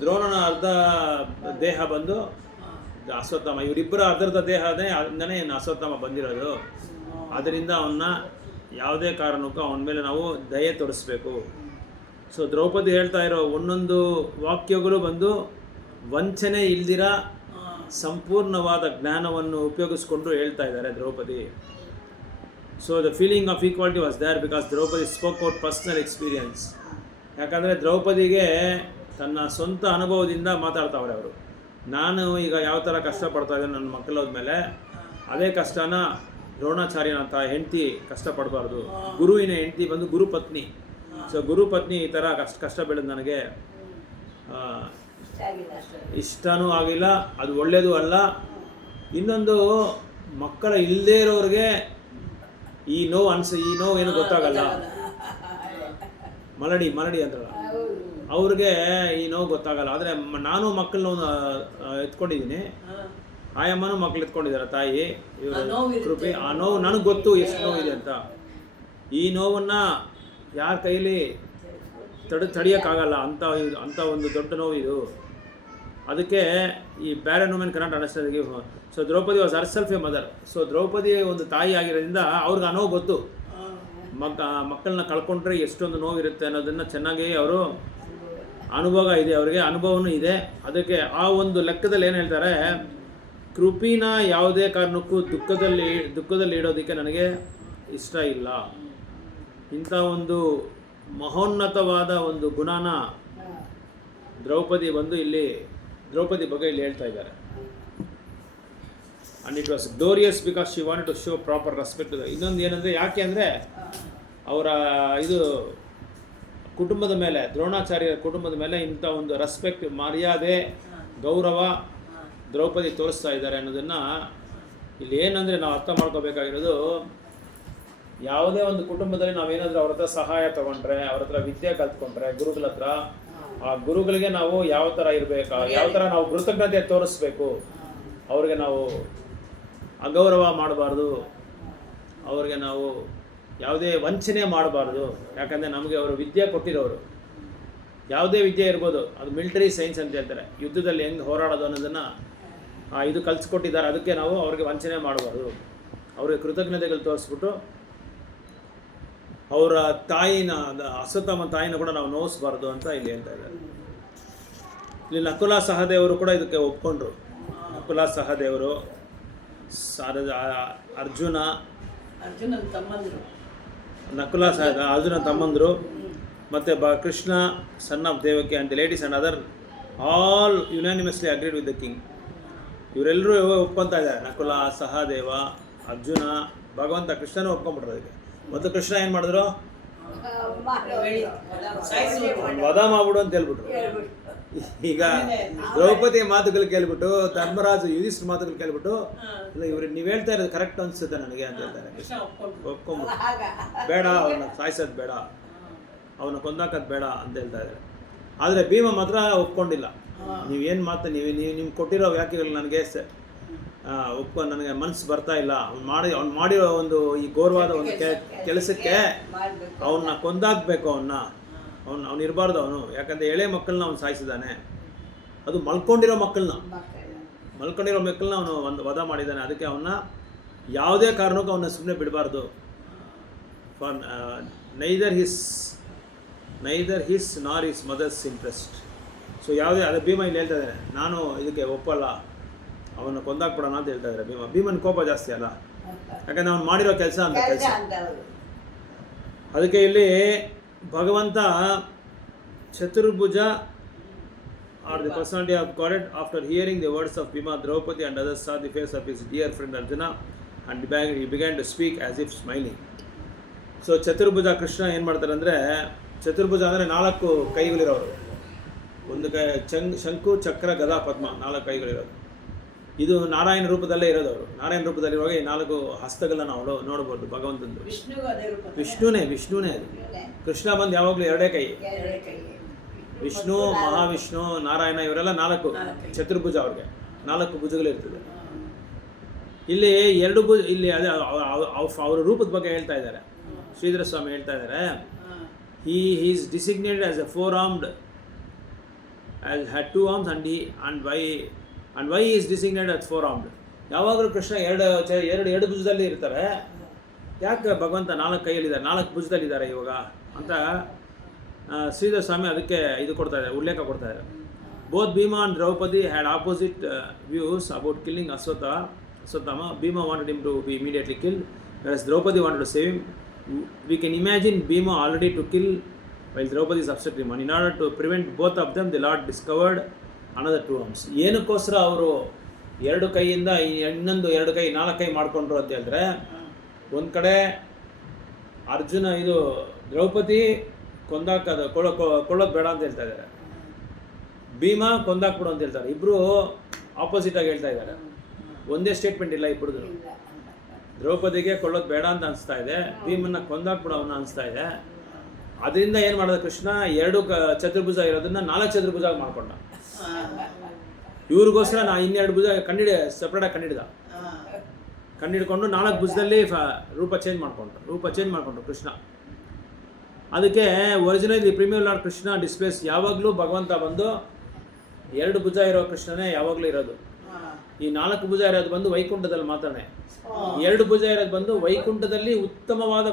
ದ್ರೋಣನ ಅರ್ಧ ದೇಹ ಬಂದು ಅಶ್ವತ್ಥಾಮ. ಇವರಿಬ್ಬರ ಅರ್ಧ ದೇಹನೇ ಅದರಿಂದನೇ ಅಶ್ವತ್ಥಾಮ ಬಂದಿರೋದು. ಅದರಿಂದ ಅವನ್ನ ಯಾವುದೇ ಕಾರಣಕ್ಕೂ ಅವನ ಮೇಲೆ ನಾವು ದಯೆ ತೋರಿಸ್ಬೇಕು. ಸೊ ದ್ರೌಪದಿ ಹೇಳ್ತಾ ಇರೋ ಒಂದೊಂದು ವಾಕ್ಯಗಳು ಬಂದು ವಂಚನೆ ಇಲ್ದಿರ ಸಂಪೂರ್ಣವಾದ ಜ್ಞಾನವನ್ನು ಉಪಯೋಗಿಸ್ಕೊಂಡು ಹೇಳ್ತಾ ಇದ್ದಾರೆ Draupadi. So the feeling of equality was there because Draupadi spoke out personal experience. ಯಾಕಂದರೆ ದ್ರೌಪದಿಗೆ ತನ್ನ ಸ್ವಂತ ಅನುಭವದಿಂದ ಮಾತಾಡ್ತಾವ್ರೆ ಅವರು. ನಾನು ಈಗ ಯಾವ ಥರ ಕಷ್ಟಪಡ್ತಾ ಇದ್ದೇನೆ ನನ್ನ ಮಕ್ಕಳೋದ ಮೇಲೆ, ಅದೇ ಕಷ್ಟನ ದ್ರೋಣಾಚಾರ್ಯನಂತ ಹೆಂಡತಿ ಕಷ್ಟಪಡಬಾರ್ದು. ಗುರುವಿನ ಹೆಂಡತಿ ಬಂದು ಗುರುಪತ್ನಿ. ಸೊ ಗುರುಪತ್ನಿ ಈ ಥರ ಕಷ್ಟ ಬೀಳೋದು ನನಗೆ ಇಷ್ಟನೂ ಆಗಿಲ್ಲ, ಅದು ಒಳ್ಳೆಯದು ಅಲ್ಲ. ಇನ್ನೊಂದು, ಮಕ್ಕಳ ಇಲ್ಲದೇ ಇರೋರಿಗೆ ಈ ನೋವು ಏನು ಗೊತ್ತಾಗಲ್ಲ. ಮಲಡಿ ಅಂತಾರಲ್ಲ, ಅವ್ರಿಗೆ ಈ ನೋವು ಗೊತ್ತಾಗಲ್ಲ. ಆದರೆ ನಾನು ಮಕ್ಕಳನ್ನ ಎತ್ಕೊಂಡಿದ್ದೀನಿ, ಆಯಮ್ಮನೂ ಮಕ್ಳು ಎತ್ಕೊಂಡಿದ್ದಾರೆ, ತಾಯಿ ಇವರು ಕೃಪೆ. ಆ ನೋವು ನನಗೆ ಗೊತ್ತು ಎಷ್ಟು ನೋವಿದೆ ಅಂತ. ಈ ನೋವನ್ನು ಯಾರ ಕೈಲಿ ತಡೆಯೋಕ್ಕಾಗಲ್ಲ, ಅಂಥ ಒಂದು ದೊಡ್ಡ ನೋವು ಇದು. ಅದಕ್ಕೆ ಈ barren women cannot understand. So Draupadi was herself A mother. So Draupadi ಒಂದು ತಾಯಿ ಆಗಿರೋದ್ರಿಂದ ಅವ್ರಿಗೆ ಆ ನೋವು ಗೊತ್ತು. ಮಕ್ಕಳನ್ನ ಕಳ್ಕೊಂಡ್ರೆ ಎಷ್ಟೊಂದು ನೋವಿರುತ್ತೆ ಅನ್ನೋದನ್ನು ಚೆನ್ನಾಗಿ ಅವರು ಅನುಭವ ಇದೆ, ಅವರಿಗೆ ಅನುಭವನೂ ಇದೆ. ಅದಕ್ಕೆ ಆ ಒಂದು ಲೆಕ್ಕದಲ್ಲಿ ಏನು ಹೇಳ್ತಾರೆ, ಕೃಪಿನ ಯಾವುದೇ ಕಾರಣಕ್ಕೂ ದುಃಖದಲ್ಲಿ ಇಡೋದಕ್ಕೆ ನನಗೆ ಇಷ್ಟ ಇಲ್ಲ. ಇಂಥ ಒಂದು ಮಹೋನ್ನತವಾದ ಒಂದು ಗುಣನ ದ್ರೌಪದಿ ಬಗ್ಗೆ ಇಲ್ಲಿ ಹೇಳ್ತಾ ಇದ್ದಾರೆ. And it was glorious because she wanted to show proper respect. ಇನ್ನೊಂದು ಏನಂದರೆ, ಯಾಕೆ ಅಂದರೆ ಅವರ ಕುಟುಂಬದ ಮೇಲೆ, ದ್ರೋಣಾಚಾರ್ಯರ ಕುಟುಂಬದ ಮೇಲೆ ಇಂಥ ಒಂದು ರೆಸ್ಪೆಕ್ಟ್, ಮರ್ಯಾದೆ, ಗೌರವ ದ್ರೌಪದಿ ತೋರಿಸ್ತಾ ಇದ್ದಾರೆ ಅನ್ನೋದನ್ನು ಇಲ್ಲಿ ಏನಂದರೆ ನಾವು ಅರ್ಥ ಮಾಡ್ಕೋಬೇಕಾಗಿರೋದು, ಯಾವುದೇ ಒಂದು ಕುಟುಂಬದಲ್ಲಿ ನಾವೇನಾದರೂ ಅವ್ರ ಹತ್ರ ಸಹಾಯ ತೊಗೊಂಡ್ರೆ, ಅವ್ರ ಹತ್ರ ವಿದ್ಯೆ ಕಲ್ತ್ಕೊಂಡ್ರೆ, ಗುರುಗಳ ಹತ್ರ, ಆ ಗುರುಗಳಿಗೆ ನಾವು ಯಾವ ಥರ ಇರಬೇಕು, ಯಾವ ಥರ ನಾವು ಕೃತಜ್ಞತೆ ತೋರಿಸ್ಬೇಕು. ಅವ್ರಿಗೆ ನಾವು ಅಗೌರವ ಮಾಡಬಾರ್ದು, ಅವ್ರಿಗೆ ನಾವು ಯಾವುದೇ ವಂಚನೆ ಮಾಡಬಾರ್ದು. ಯಾಕಂದರೆ ನಮಗೆ ಅವರು ವಿದ್ಯೆ ಕೊಟ್ಟಿರೋರು. ಯಾವುದೇ ವಿದ್ಯೆ ಇರ್ಬೋದು, ಅದು ಮಿಲಿಟರಿ ಸೈನ್ಸ್ ಅಂತ ಹೇಳ್ತಾರೆ. ಯುದ್ಧದಲ್ಲಿ ಹೆಂಗೆ ಹೋರಾಡೋದು ಅನ್ನೋದನ್ನು ಇದು ಕಲಿಸ್ಕೊಟ್ಟಿದ್ದಾರೆ. ಅದಕ್ಕೆ ನಾವು ಅವ್ರಿಗೆ ವಂಚನೆ ಮಾಡಬಾರ್ದು, ಅವ್ರಿಗೆ ಕೃತಜ್ಞತೆಗಳು ತೋರಿಸ್ಬಿಟ್ಟು ಅವರ ತಾಯಿನ, ಅಶ್ವತ್ಥಾಮ ತಾಯಿನ ಕೂಡ ನಾವು ನೋಯಿಸ್ಬಾರ್ದು ಅಂತ ಇಲ್ಲಿ ಹೇಳ್ತಾ ಇದ್ದಾರೆ. ಇಲ್ಲಿ ನಕುಲ ಸಹದೇವರು ಕೂಡ ಇದಕ್ಕೆ ಒಪ್ಕೊಂಡ್ರು. ನಕುಲ ಸಹದೇವರು, ಅರ್ಜುನ, ಅರ್ಜುನನ ತಮ್ಮಂದರು, ನಕುಲ ಅರ್ಜುನ ತಮ್ಮಂದರು, ಮತ್ತು Krishna son of Devaki and the ladies and other all unanimously agreed with the king. ಇವರೆಲ್ಲರೂ ಒಪ್ಕೊತಾ ಇದ್ದಾರೆ. ನಕುಲ, ಸಹದೇವ, ಅರ್ಜುನ, ಭಗವಂತ ಕೃಷ್ಣನೂ ಒಪ್ಕೊಂಡ್ಬಿಟ್ರು. ಅದಕ್ಕೆ ಮತ್ತು ಕೃಷ್ಣ ಏನು ಮಾಡಿದ್ರು, ವಧ ಮಾಡ್ಬಿಡು ಅಂತ ಹೇಳ್ಬಿಟ್ರು. ಈಗ ದ್ರೌಪದಿ ಮಾತುಗಳು ಕೇಳ್ಬಿಟ್ಟು, ಧರ್ಮರಾಜು ಯುಧಿಷ್ಠಿರ ಮಾತುಗಳು ಕೇಳ್ಬಿಟ್ಟು, ಇಲ್ಲ ಇವ್ರಿಗೆ ನೀವು ಹೇಳ್ತಾ ಇರೋದು ಕರೆಕ್ಟ್ ಅನ್ಸುತ್ತೆ ನನಗೆ ಅಂತ ಹೇಳ್ತಾರೆ. ಒಪ್ಕೊಂಡ್ಬಿಟ್ಟು ಬೇಡ, ಅವನ್ನ ಸಾಯಿಸೋದು ಬೇಡ, ಅವನ್ನ ಕೊಂದಾಕೋದು ಬೇಡ ಅಂತ ಹೇಳ್ತಾ ಇದ್ದಾರೆ. ಆದರೆ ಭೀಮ ಮಾತ್ರ ಒಪ್ಕೊಂಡಿಲ್ಲ. ನೀವೇನು ಮಾತು ನೀವು ಕೊಟ್ಟಿರೋ ವ್ಯಾಖ್ಯೆಗಳು ನನಗೆ ನನಗೆ ಮನಸ್ಸು ಬರ್ತಾ ಇಲ್ಲ. ಅವ್ನು ಮಾಡಿರೋ ಒಂದು ಈ ಘೋರವಾದ ಒಂದು ಕೆಲಸಕ್ಕೆ ಅವನ್ನ ಕೊಂದಾಕ್ಬೇಕು. ಅವ್ನು ಇರಬಾರ್ದು ಅವನು. ಯಾಕಂದರೆ ಎಳೆ ಮಕ್ಕಳನ್ನ ಅವ್ನು ಸಾಯಿಸಿದ್ದಾನೆ. ಅದು ಮಲ್ಕೊಂಡಿರೋ ಮಕ್ಕಳನ್ನ ಅವನು ಒಂದು ವಧ ಮಾಡಿದ್ದಾನೆ. ಅದಕ್ಕೆ ಅವನ್ನ ಯಾವುದೇ ಕಾರಣಕ್ಕೂ ಅವನ್ನ ಸುಮ್ಮನೆ ಬಿಡಬಾರ್ದು. ಫಾರ್ ನೈದರ್ ಹಿಸ್ ನಾರ್ ಹಿಸ್ ಮದರ್ಸ್ ಇಂಟ್ರೆಸ್ಟ್. ಸೊ ಯಾವುದೇ ಅದು ಭೀಮ ಇಲ್ಲಿ ಹೇಳ್ತಾ ಇದ್ದಾನೆ, ನಾನು ಇದಕ್ಕೆ ಒಪ್ಪಲ್ಲ, ಅವನ್ನ ಕೊಂದಾಕ್ಬಿಡೋಣ ಅಂತ ಹೇಳ್ತಾ ಇದ್ದಾರೆ. ಭೀಮನ ಕೋಪ ಜಾಸ್ತಿ ಅಲ್ಲ, ಯಾಕಂದರೆ ಅವ್ನು ಮಾಡಿರೋ ಕೆಲಸ ಅಂತ ಕೆಲಸ. ಅದಕ್ಕೆ ಇಲ್ಲಿ ಭಗವಂತ ಚತುರ್ಭುಜ are the personality of God. After hearing the words of Bhima, Draupadi and others saw the face of his dear friend Arjuna and he began to speak as if smiling. So ಚತುರ್ಭುಜ ಕೃಷ್ಣ ಏನು ಮಾಡ್ತಾರೆ ಅಂದರೆ, ಚತುರ್ಭುಜ ಅಂದರೆ 4 ಕೈಗಳಿರೋರು. ಒಂದು ಶಂಕು, ಚಕ್ರ, ಗದಾ, ಪದ್ಮ, 4 ಕೈಗಳಿರೋದು. ಇದು ನಾರಾಯಣ ರೂಪದಲ್ಲೇ ಇರೋದು. ಅವರು ನಾರಾಯಣ ರೂಪದಲ್ಲಿರುವಾಗ ಈ 4 ಹಸ್ತಗಳನ್ನ ನಾವು ನೋಡ್ಬೋದು ಭಗವಂತಂದು. ವಿಷ್ಣುನೇ ಅದು. ಕೃಷ್ಣ ಬಂದು ಯಾವಾಗಲೂ 2 ಕೈ. ವಿಷ್ಣು, ಮಹಾವಿಷ್ಣು, ನಾರಾಯಣ ಇವರೆಲ್ಲ 4 ಚತುರ್ಭುಜ. ಅವ್ರಿಗೆ 4 ಭುಜಗಳಿರ್ತದೆ. ಇಲ್ಲಿ 2 ಭುಜ. ಇಲ್ಲಿ ಅದೇ ಅವರ ರೂಪದ ಬಗ್ಗೆ ಹೇಳ್ತಾ ಇದ್ದಾರೆ. ಶ್ರೀಧರ ಸ್ವಾಮಿ ಹೇಳ್ತಾ ಇದ್ದಾರೆ, he is designated as a four-armed, had 2 arms and why he is designated as four-armed. ಯಾವಾಗಲೂ ಕೃಷ್ಣ ಎರಡು ಭುಜದಲ್ಲಿ ಇರ್ತಾರೆ. ಯಾಕೆ ಭಗವಂತ 4 ಕೈಯಲ್ಲಿದ್ದಾರೆ, 4 ಭುಜದಲ್ಲಿದ್ದಾರೆ ಇವಾಗ ಅಂತ ಶ್ರೀಧರ ಸ್ವಾಮಿ ಅದಕ್ಕೆ ಇದು ಕೊಡ್ತಾ ಇದ್ದಾರೆ, ಉಲ್ಲೇಖ ಕೊಡ್ತಾ ಇದ್ದಾರೆ. Both Bhima and Draupadi had opposite views about killing Ashwatthama. Bhima wanted him to be immediately killed, whereas Draupadi wanted to save him. We can imagine Bhima already to kill while Draupadi is upset him. And in order to prevent both of them, the Lord discovered another 2 arms. ಏನಕ್ಕೋಸ್ಕರ ಅವರು 2 ಕೈಯಿಂದ ಇನ್ನೊಂದು 2 ಕೈ 4 ಕೈ ಮಾಡಿಕೊಂಡ್ರು ಅಂತ ಹೇಳಿದ್ರೆ, ಒಂದು ಕಡೆ ಅರ್ಜುನ ಇದು ದ್ರೌಪದಿ ಕೊಳ್ಳೋದು ಬೇಡ ಅಂತ ಹೇಳ್ತಾ ಇದ್ದಾರೆ, ಭೀಮಾ ಕೊಂದಾಕ್ಬಿಡು ಅಂತ ಹೇಳ್ತಾರೆ. ಇಬ್ಬರು ಆಪೋಸಿಟ್ ಆಗಿ ಹೇಳ್ತಾ ಇದ್ದಾರೆ. ಒಂದೇ ಸ್ಟೇಟ್ಮೆಂಟ್ ಇಲ್ಲ ಇಬ್ಬರದು. ದ್ರೌಪದಿಗೆ ಕೊಳ್ಳೋದು ಬೇಡ ಅಂತ ಅನಿಸ್ತಾ ಇದೆ, ಭೀಮನ್ನ ಕೊಂದಾಕ್ಬಿಡೋವನ್ನ ಅನಿಸ್ತಾ ಇದೆ. ಅದರಿಂದ ಏನು ಮಾಡಿದ ಕೃಷ್ಣ, 2 ಚತುರ್ಭುಜ ಇರೋದನ್ನ 4 ಚತುರ್ಭುಜ ಮಾಡ್ಕೊಂಡ. ಇವ್ರಿಗೋಸ್ಕರ 2 ಭುಜ ಸಪ್ರೇಟಾಗಿ ಕಂಡಿಡ್ಕೊಂಡು 4 ಭುಜದಲ್ಲಿ ರೂಪ ಚೇಂಜ್ ಮಾಡಿಕೊಂಡ್ರು ಕೃಷ್ಣ. ಅದಕ್ಕೆ original premier Lord Krishna displace ಯಾವಾಗಲೂ ಭಗವಂತ ಬಂದು 2 ಭುಜ ಇರೋ ಕೃಷ್ಣನೇ ಯಾವಾಗಲೂ ಇರೋದು. ಈ 4 ಭುಜ ಇರೋದು ಬಂದು ವೈಕುಂಠದಲ್ಲಿ ಮಾತ್ರನೇ. 2 ಭುಜ ಇರೋದು ಬಂದು ವೈಕುಂಠದಲ್ಲಿ ಉತ್ತಮವಾದ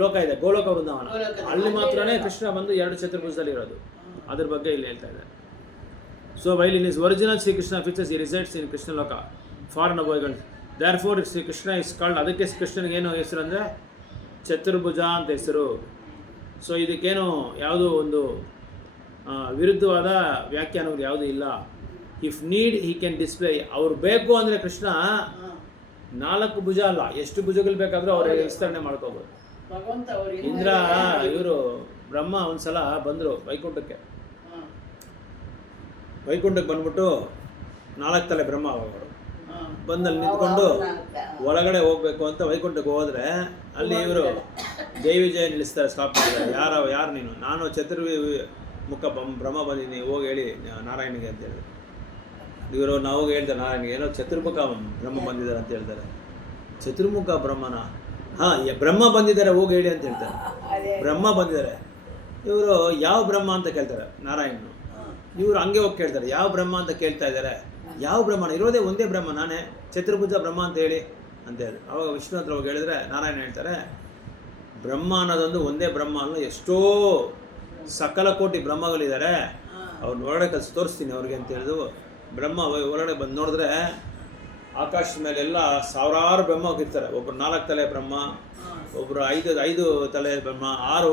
ಲೋಕ ಇದೆ, ಗೋಲೋಕ ವೃಂದಾವನ. ಅಲ್ಲಿ ಮಾತ್ರನೇ ಕೃಷ್ಣ ಬಂದು 2 ಚತುರ್ಭುಜದಲ್ಲಿ ಇರೋದು. ಅದ್ರ ಬಗ್ಗೆ ಇಲ್ಲಿ ಹೇಳ್ತಾ ಇದ್ದಾರೆ. So while in is original Shri Krishna features, he resides in Krishna Loka for ಅಬೋಯ್ಗಳು. Therefore Shri Krishna is called. ಅದಕ್ಕೆ ಕೃಷ್ಣನಿಗೆ ಏನು ಹೆಸರು ಅಂದರೆ ಚತುರ್ಭುಜ ಅಂತ ಹೆಸರು. ಸೊ ಇದಕ್ಕೇನು ಯಾವುದೋ ಒಂದು ವಿರುದ್ಧವಾದ ವ್ಯಾಖ್ಯಾನಗಳು ಯಾವುದೂ ಇಲ್ಲ. If need he can display. ಅವ್ರು ಬೇಕು ಅಂದರೆ ಕೃಷ್ಣ 4 ಭುಜ ಅಲ್ಲ, ಎಷ್ಟು ಭುಜಗಳು ಬೇಕಾದರೂ ಅವ್ರ ವಿಸ್ತರಣೆ ಮಾಡ್ಕೋಬೋದು. ಇಂದ್ರ ಇವರು ಬ್ರಹ್ಮ ಒಂದ್ಸಲ ಬಂದರು ವೈಕುಂಠಕ್ಕೆ ಬಂದ್ಬಿಟ್ಟು 4 ತಲೆ ಬ್ರಹ್ಮ ಅವರು ಬಂದಲ್ಲಿ ನಿಂತ್ಕೊಂಡು ಒಳಗಡೆ ಹೋಗ್ಬೇಕು ಅಂತ ವೈಕುಂಠಕ್ಕೆ ಹೋದ್ರೆ ಅಲ್ಲಿ ಇವರು ಜೈ ವಿಜಯ ನಿಲ್ಲಿಸ್ತಾರೆ, ಸ್ಟಾಪ್ ಮಾಡಿದ್ದಾರೆ. ಯಾರು ನೀನು? ನಾನು ಮುಖ ಬ್ರಹ್ಮ ಬಂದಿದ್ದೀನಿ, ಹೋಗಿ ಹೇಳಿ ನಾರಾಯಣಿಗೆ ಅಂತ ಹೇಳಿದ್ರು. ಇವರು ನಾವು ಹೇಳ್ತಾರೆ ನಾರಾಯಣಿಗೆ, ಏನೋ ಚತುರ್ಮುಖ ಬ್ರಹ್ಮ ಬಂದಿದ್ದಾರೆ ಅಂತ ಹೇಳ್ತಾರೆ. ಚತುರ್ಮುಖ ಬ್ರಹ್ಮನ? ಹಾಂ, ಬ್ರಹ್ಮ ಬಂದಿದ್ದಾರೆ, ಹೋಗಿ ಹೇಳಿ ಅಂತ ಹೇಳ್ತಾರೆ. ಬ್ರಹ್ಮ ಬಂದಿದ್ದಾರೆ. ಇವರು ಯಾವ ಬ್ರಹ್ಮ ಅಂತ ಕೇಳ್ತಾರೆ ನಾರಾಯಣನು. ಇವರು ಹಂಗೆ ಹೋಗಿ ಕೇಳ್ತಾರೆ ಯಾವ ಬ್ರಹ್ಮ ಅಂತ ಕೇಳ್ತಾ ಇದ್ದಾರೆ. ಯಾವ ಬ್ರಹ್ಮನ ಇರೋದೇ ಒಂದೇ ಬ್ರಹ್ಮ, ನಾನೇ ಚತುರ್ಭುಜ ಬ್ರಹ್ಮ ಅಂತ ಹೇಳಿ ಅಂತ ಹೇಳಿ. ಅವಾಗ ವಿಷ್ಣು ಹತ್ರ ಹೋಗಿ ಹೇಳಿದ್ರೆ ನಾರಾಯಣ ಹೇಳ್ತಾರೆ ಬ್ರಹ್ಮ ಅನ್ನೋದೊಂದು ಒಂದೇ ಬ್ರಹ್ಮ ಅಲ್ಲ, ಎಷ್ಟೋ ಸಕಲ ಕೋಟಿ ಬ್ರಹ್ಮಗಳಿದ್ದಾರೆ, ಅವ್ರನ್ನ ಹೊರಗಡೆ ಕಲಿಸಿ ತೋರಿಸ್ತೀನಿ ಅವ್ರಿಗೆ ಅಂತ ಹೇಳಿದ್ರು. ಬ್ರಹ್ಮ ಹೊರಗಡೆ ಬಂದು ನೋಡಿದ್ರೆ ಆಕಾಶದ ಮೇಲೆಲ್ಲ ಸಾವಿರಾರು ಬ್ರಹ್ಮ ಹೋಗಿರ್ತಾರೆ. ಒಬ್ಬರು 4 ತಲೆ ಬ್ರಹ್ಮ, ಒಬ್ಬರು 5 ತಲೆ ಬ್ರಹ್ಮ, 6,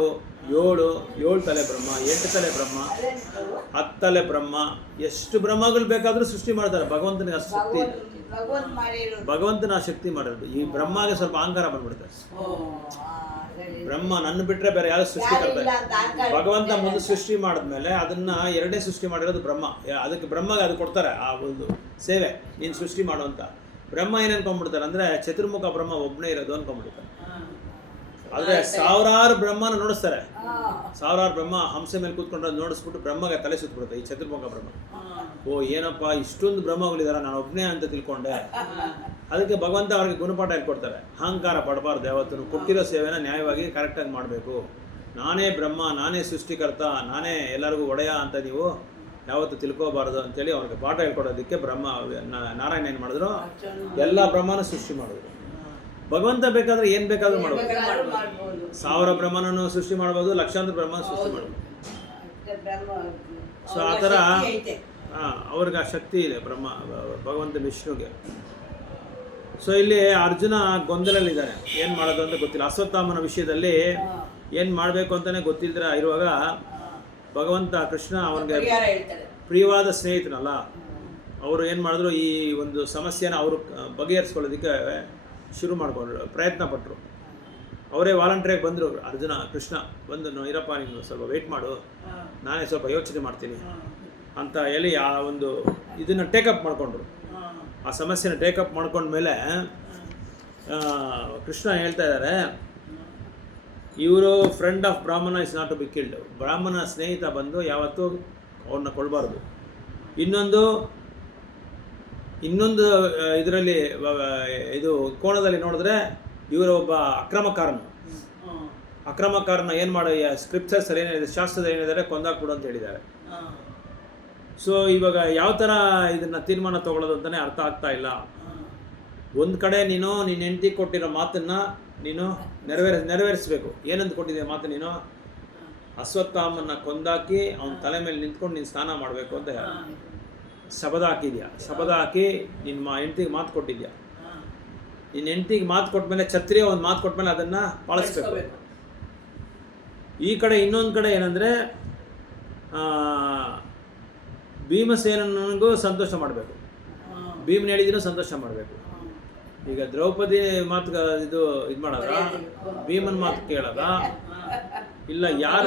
7 ತಲೆ ಬ್ರಹ್ಮ, 8 ತಲೆ ಬ್ರಹ್ಮ, 10 ತಲೆ ಬ್ರಹ್ಮ, ಎಷ್ಟು ಬ್ರಹ್ಮಗಳು ಬೇಕಾದರೂ ಸೃಷ್ಟಿ ಮಾಡ್ತಾರೆ. ಭಗವಂತನಿಗೆ ಅಷ್ಟು ಶಕ್ತಿ ಇದೆ. ಭಗವಂತನ ಆ ಶಕ್ತಿ ಮಾಡಿರೋದು. ಈ ಬ್ರಹ್ಮಗೆ ಸ್ವಲ್ಪ ಅಹಂಕಾರ ಬಂದ್ಬಿಡುತ್ತೆ. ಬ್ರಹ್ಮ ನನ್ನ ಬಿಟ್ಟರೆ ಬೇರೆ ಯಾರು ಸೃಷ್ಟಿ ಮಾಡ್ತಾರೆ. ಭಗವಂತ ಮುಂದೆ ಸೃಷ್ಟಿ ಮಾಡಿದ್ಮೇಲೆ ಅದನ್ನ ಎರಡನೇ ಸೃಷ್ಟಿ ಮಾಡಿರೋದು ಬ್ರಹ್ಮ. ಅದಕ್ಕೆ ಬ್ರಹ್ಮಗೆ ಅದು ಕೊಡ್ತಾರೆ ಆ ಒಂದು ಸೇವೆ, ನೀನು ಸೃಷ್ಟಿ ಮಾಡುವಂತ. ಬ್ರಹ್ಮ ಏನು ಅನ್ಕೊಂಡ್ಬಿಡ್ತಾರೆ ಅಂದರೆ ಚತುರ್ಮುಖ ಬ್ರಹ್ಮ ಒಬ್ಬನೇ ಇರೋದು ಅನ್ಕೊಂಡ್ಬಿಡ್ತಾರೆ. ಆದರೆ ಸಾವಿರಾರು ಬ್ರಹ್ಮನ ನೋಡಿಸ್ತಾರೆ. ಸಾವಿರಾರು ಬ್ರಹ್ಮ ಹಂಸ ಮೇಲೆ ಕೂತ್ಕೊಂಡು ನೋಡಿಸ್ಬಿಟ್ಟು ಬ್ರಹ್ಮಗೆ ತಲೆ ಸುತ್ತಬಿಡುತ್ತೆ ಈ ಚತುರ್ಮುಖ ಬ್ರಹ್ಮ. ಓ ಏನಪ್ಪ ಇಷ್ಟೊಂದು ಬ್ರಹ್ಮಗಳಿದ್ದಾರೆ, ನಾನು ಒಬ್ಬನೇ ಅಂತ ತಿಳ್ಕೊಂಡೆ. ಅದಕ್ಕೆ ಭಗವಂತ ಅವ್ರಿಗೆ ಗುಣಪಾಠ ಹೇಳ್ಕೊಡ್ತಾರೆ. ಅಹಂಕಾರ ಪಡಬಾರ್ದು, ಯಾವತ್ತೂ ಕೊಟ್ಟಿರೋ ಸೇವೆನ ನ್ಯಾಯವಾಗಿ ಕರೆಕ್ಟಾಗಿ ಮಾಡಬೇಕು. ನಾನೇ ಬ್ರಹ್ಮ, ನಾನೇ ಸೃಷ್ಟಿಕರ್ತ, ನಾನೇ ಎಲ್ಲರಿಗೂ ಒಡೆಯ ಅಂತ ನೀವು ಯಾವತ್ತೂ ತಿಳ್ಕೋಬಾರ್ದು ಅಂತೇಳಿ ಅವ್ರಿಗೆ ಪಾಠ ಹೇಳ್ಕೊಡೋದಕ್ಕೆ ನಾರಾಯಣ ಏನು ಮಾಡಿದ್ರು, ಎಲ್ಲ ಬ್ರಹ್ಮನ ಸೃಷ್ಟಿ ಮಾಡಿದ್ರು. ಭಗವಂತ ಬೇಕಾದ್ರೆ ಏನು ಬೇಕಾದ್ರೂ ಮಾಡ್ಬೋದು. 1000 ಬ್ರಹ್ಮನನ್ನು ಸೃಷ್ಟಿ ಮಾಡ್ಬೋದು, ಲಕ್ಷಾಂತರ ಬ್ರಹ್ಮನ ಸೃಷ್ಟಿ ಮಾಡ್ಬೋದು. ಸೊ ಆ ಥರ ಅವ್ರಿಗೆ ಆ ಶಕ್ತಿ ಇದೆ ಭಗವಂತ ವಿಷ್ಣುಗೆ. ಸೊ ಇಲ್ಲಿ ಅರ್ಜುನ ಗೊಂದಲಲ್ಲಿದ್ದಾನೆ, ಏನು ಮಾಡೋದು ಅಂತ ಗೊತ್ತಿಲ್ಲ. ಅಶ್ವತ್ಥಾಮನ ವಿಷಯದಲ್ಲಿ ಏನು ಮಾಡಬೇಕು ಅಂತಲೇ ಗೊತ್ತಿಲ್ಲದ್ರೆ ಇರುವಾಗ ಭಗವಂತ ಕೃಷ್ಣ ಅವನಿಗೆ ಪ್ರಿಯವಾದ ಸ್ನೇಹಿತನಲ್ಲ, ಅವರು ಏನು ಮಾಡಿದ್ರು, ಈ ಒಂದು ಸಮಸ್ಯೆನ ಅವರು ಬಗೆಹರಿಸ್ಕೊಳ್ಳೋದಕ್ಕೆ ಶುರು ಮಾಡಿಕೊಂಡ್ರು, ಪ್ರಯತ್ನ ಪಟ್ಟರು. ಅವರೇ ವಾಲಂಟ್ರಿಯಾಗಿ ಬಂದರು. ಅರ್ಜುನ ಕೃಷ್ಣ ಬಂದು ಇರಪ್ಪ ನೀನು ಸ್ವಲ್ಪ ವೆಯ್ಟ್ ಮಾಡು, ನಾನೇ ಸ್ವಲ್ಪ ಯೋಚನೆ ಮಾಡ್ತೀನಿ ಅಂತ ಹೇಳಿ ಆ ಒಂದು ಇದನ್ನು ಟೇಕಪ್ ಮಾಡಿಕೊಂಡ್ರು. ಆ ಸಮಸ್ಯೆನ ಟೇಕಪ್ ಮಾಡ್ಕೊಂಡ್ಮೇಲೆ ಕೃಷ್ಣ ಹೇಳ್ತಾ ಇದ್ದಾರೆ, ಇವರು friend of Brahmana is not to be killed. ಬ್ರಾಹ್ಮಣ ಸ್ನೇಹಿತ ಬಂದು ಯಾವತ್ತೂ ಅವ್ರನ್ನ ಕೊಡಬಾರ್ದು. ಇನ್ನೊಂದು ಇದರಲ್ಲಿ ಇದು ಕೋಣದಲ್ಲಿ ನೋಡಿದ್ರೆ ಇವರು ಒಬ್ಬ ಅಕ್ರಮಕಾರನ ಏನು ಮಾಡೋ ಸ್ಕ್ರಿಪ್ಚರ್ಸ್ ಏನಿದೆ, ಶಾಸ್ತ್ರದಲ್ಲಿ ಏನಿದ್ದಾರೆ, ಕೊಂದಾಕ್ಬಿಡು ಅಂತ ಹೇಳಿದ್ದಾರೆ. ಸೊ ಇವಾಗ ಯಾವ ಥರ ಇದನ್ನು ತೀರ್ಮಾನ ತೊಗೊಳ್ಳೋದು ಅಂತಲೇ ಅರ್ಥ ಆಗ್ತಾ ಇಲ್ಲ. ಒಂದು ಕಡೆ ನೀನು ನಿನ್ನ ಹೆಂಡತಿ ಕೊಟ್ಟಿರೋ ಮಾತನ್ನು ನೀನು ನೆರವೇರಿಸಬೇಕು. ಏನಂತ ಕೊಟ್ಟಿದ್ದೆ ಮಾತು, ನೀನು ಅಶ್ವತ್ಥಾಮನ್ನ ಕೊಂದಾಕಿ ಅವನ ತಲೆ ಮೇಲೆ ನಿಂತ್ಕೊಂಡು ನೀನು ಸ್ನಾನ ಮಾಡಬೇಕು ಅಂತ ಶಪಥ ಹಾಕಿದ್ಯಾ. ಶಪಥ ಹಾಕಿ ನಿನ್ನ ಹೆಂಡತಿಗೆ ಮಾತು ಕೊಟ್ಟಿದ್ಯಾ. ನಿನ್ನ ಹೆಂಡತಿಗೆ ಮಾತು ಕೊಟ್ಮೇಲೆ, ಕ್ಷತ್ರಿಯ ಒಂದು ಮಾತು ಕೊಟ್ಮೇಲೆ ಅದನ್ನು ಪಾಲಿಸ್ಬೇಕು. ಈ ಕಡೆ ಇನ್ನೊಂದು ಕಡೆ ಏನಂದರೆ ಭೀಮಸೇನನಿಗೂ ಸಂತೋಷ ಮಾಡಬೇಕು, ಭೀಮನ ಹೇಳಿದಿನೂ ಸಂತೋಷ ಮಾಡಬೇಕು. ಈಗ ದ್ರೌಪದಿ ಮಾತು ಇದು ಮಾಡೋದ, ಭೀಮನ್ ಮಾತು ಕೇಳೋದ, ಇಲ್ಲ ಯಾರ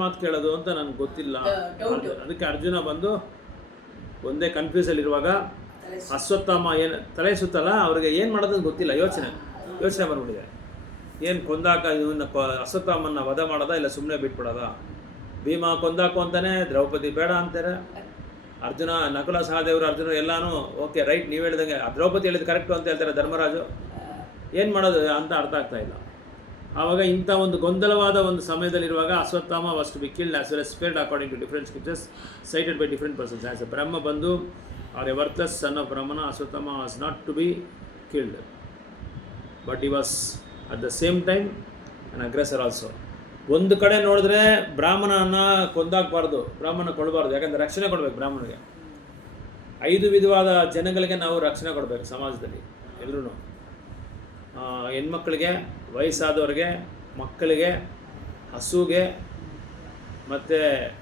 ಮಾತು ಕೇಳೋದು ಅಂತ ನನಗೆ ಗೊತ್ತಿಲ್ಲ. ಅದಕ್ಕೆ ಅರ್ಜುನ ಬಂದು ಒಂದೇ ಕನ್ಫ್ಯೂಸಲ್ಲಿರುವಾಗ ಅಶ್ವತ್ಥಾಮ ಏನು ತಲೆ ಸುತ್ತಲ್ಲ, ಅವ್ರಿಗೆ ಏನು ಮಾಡೋದಂತ ಗೊತ್ತಿಲ್ಲ, ಯೋಚನೆ ಬಂದ್ಬಿಟ್ಟಿದೆ. ಏನು ಕೊಂದಾಕ ಇವನ್ನ ಅಶ್ವತ್ಥಾಮನ್ನ ವಧ ಮಾಡೋದ, ಇಲ್ಲ ಸುಮ್ಮನೆ ಬಿಟ್ಬಿಡೋದ. ಭೀಮ ಕೊಂದಾಕು ಅಂತಾನೆ, ದ್ರೌಪದಿ ಬೇಡ ಅಂತಾರೆ. ಅರ್ಜುನ, ನಕುಲ ಸಹದೇವರು, ಅರ್ಜುನ ಎಲ್ಲಾನು ಓಕೆ ರೈಟ್, ನೀವು ಹೇಳಿದಂಗೆ ದ್ರೌಪದಿ ಹೇಳಿದ್ದು ಕರೆಕ್ಟು ಅಂತ ಹೇಳ್ತಾರೆ ಧರ್ಮರಾಜು. ಏನು ಮಾಡೋದು ಅಂತ ಅರ್ಥ ಆಗ್ತಾ ಇಲ್ಲ. ಆವಾಗ ಇಂಥ ಒಂದು ಗೊಂದಲವಾದ ಒಂದು ಸಮಯದಲ್ಲಿರುವಾಗ Ashwatthama was to be killed as well as spared according to different scriptures cited by different persons. As a Brahma Bandhu or a worthless son of Brahmana, Ashwatthama was not to be killed, but he was at the same time an aggressor also. ಒಂದು ಕಡೆ ನೋಡಿದ್ರೆ ಬ್ರಾಹ್ಮಣನ ಕೊಂದಾಕಬಾರ್ದು, ಬ್ರಾಹ್ಮಣ ಕೊಡಬಾರ್ದು, ಯಾಕಂದರೆ ರಕ್ಷಣೆ ಕೊಡಬೇಕು ಬ್ರಾಹ್ಮಣನಿಗೆ. 5 ವಿಧವಾದ ಜನಗಳಿಗೆ ನಾವು ರಕ್ಷಣೆ ಕೊಡಬೇಕು ಸಮಾಜದಲ್ಲಿ. ಎಲ್ಲರೂ ಹೆಣ್ಮಕ್ಳಿಗೆ, ವಯಸ್ಸಾದವ್ರಿಗೆ, ಮಕ್ಕಳಿಗೆ, ಹಸುಗೆ, ಮತ್ತು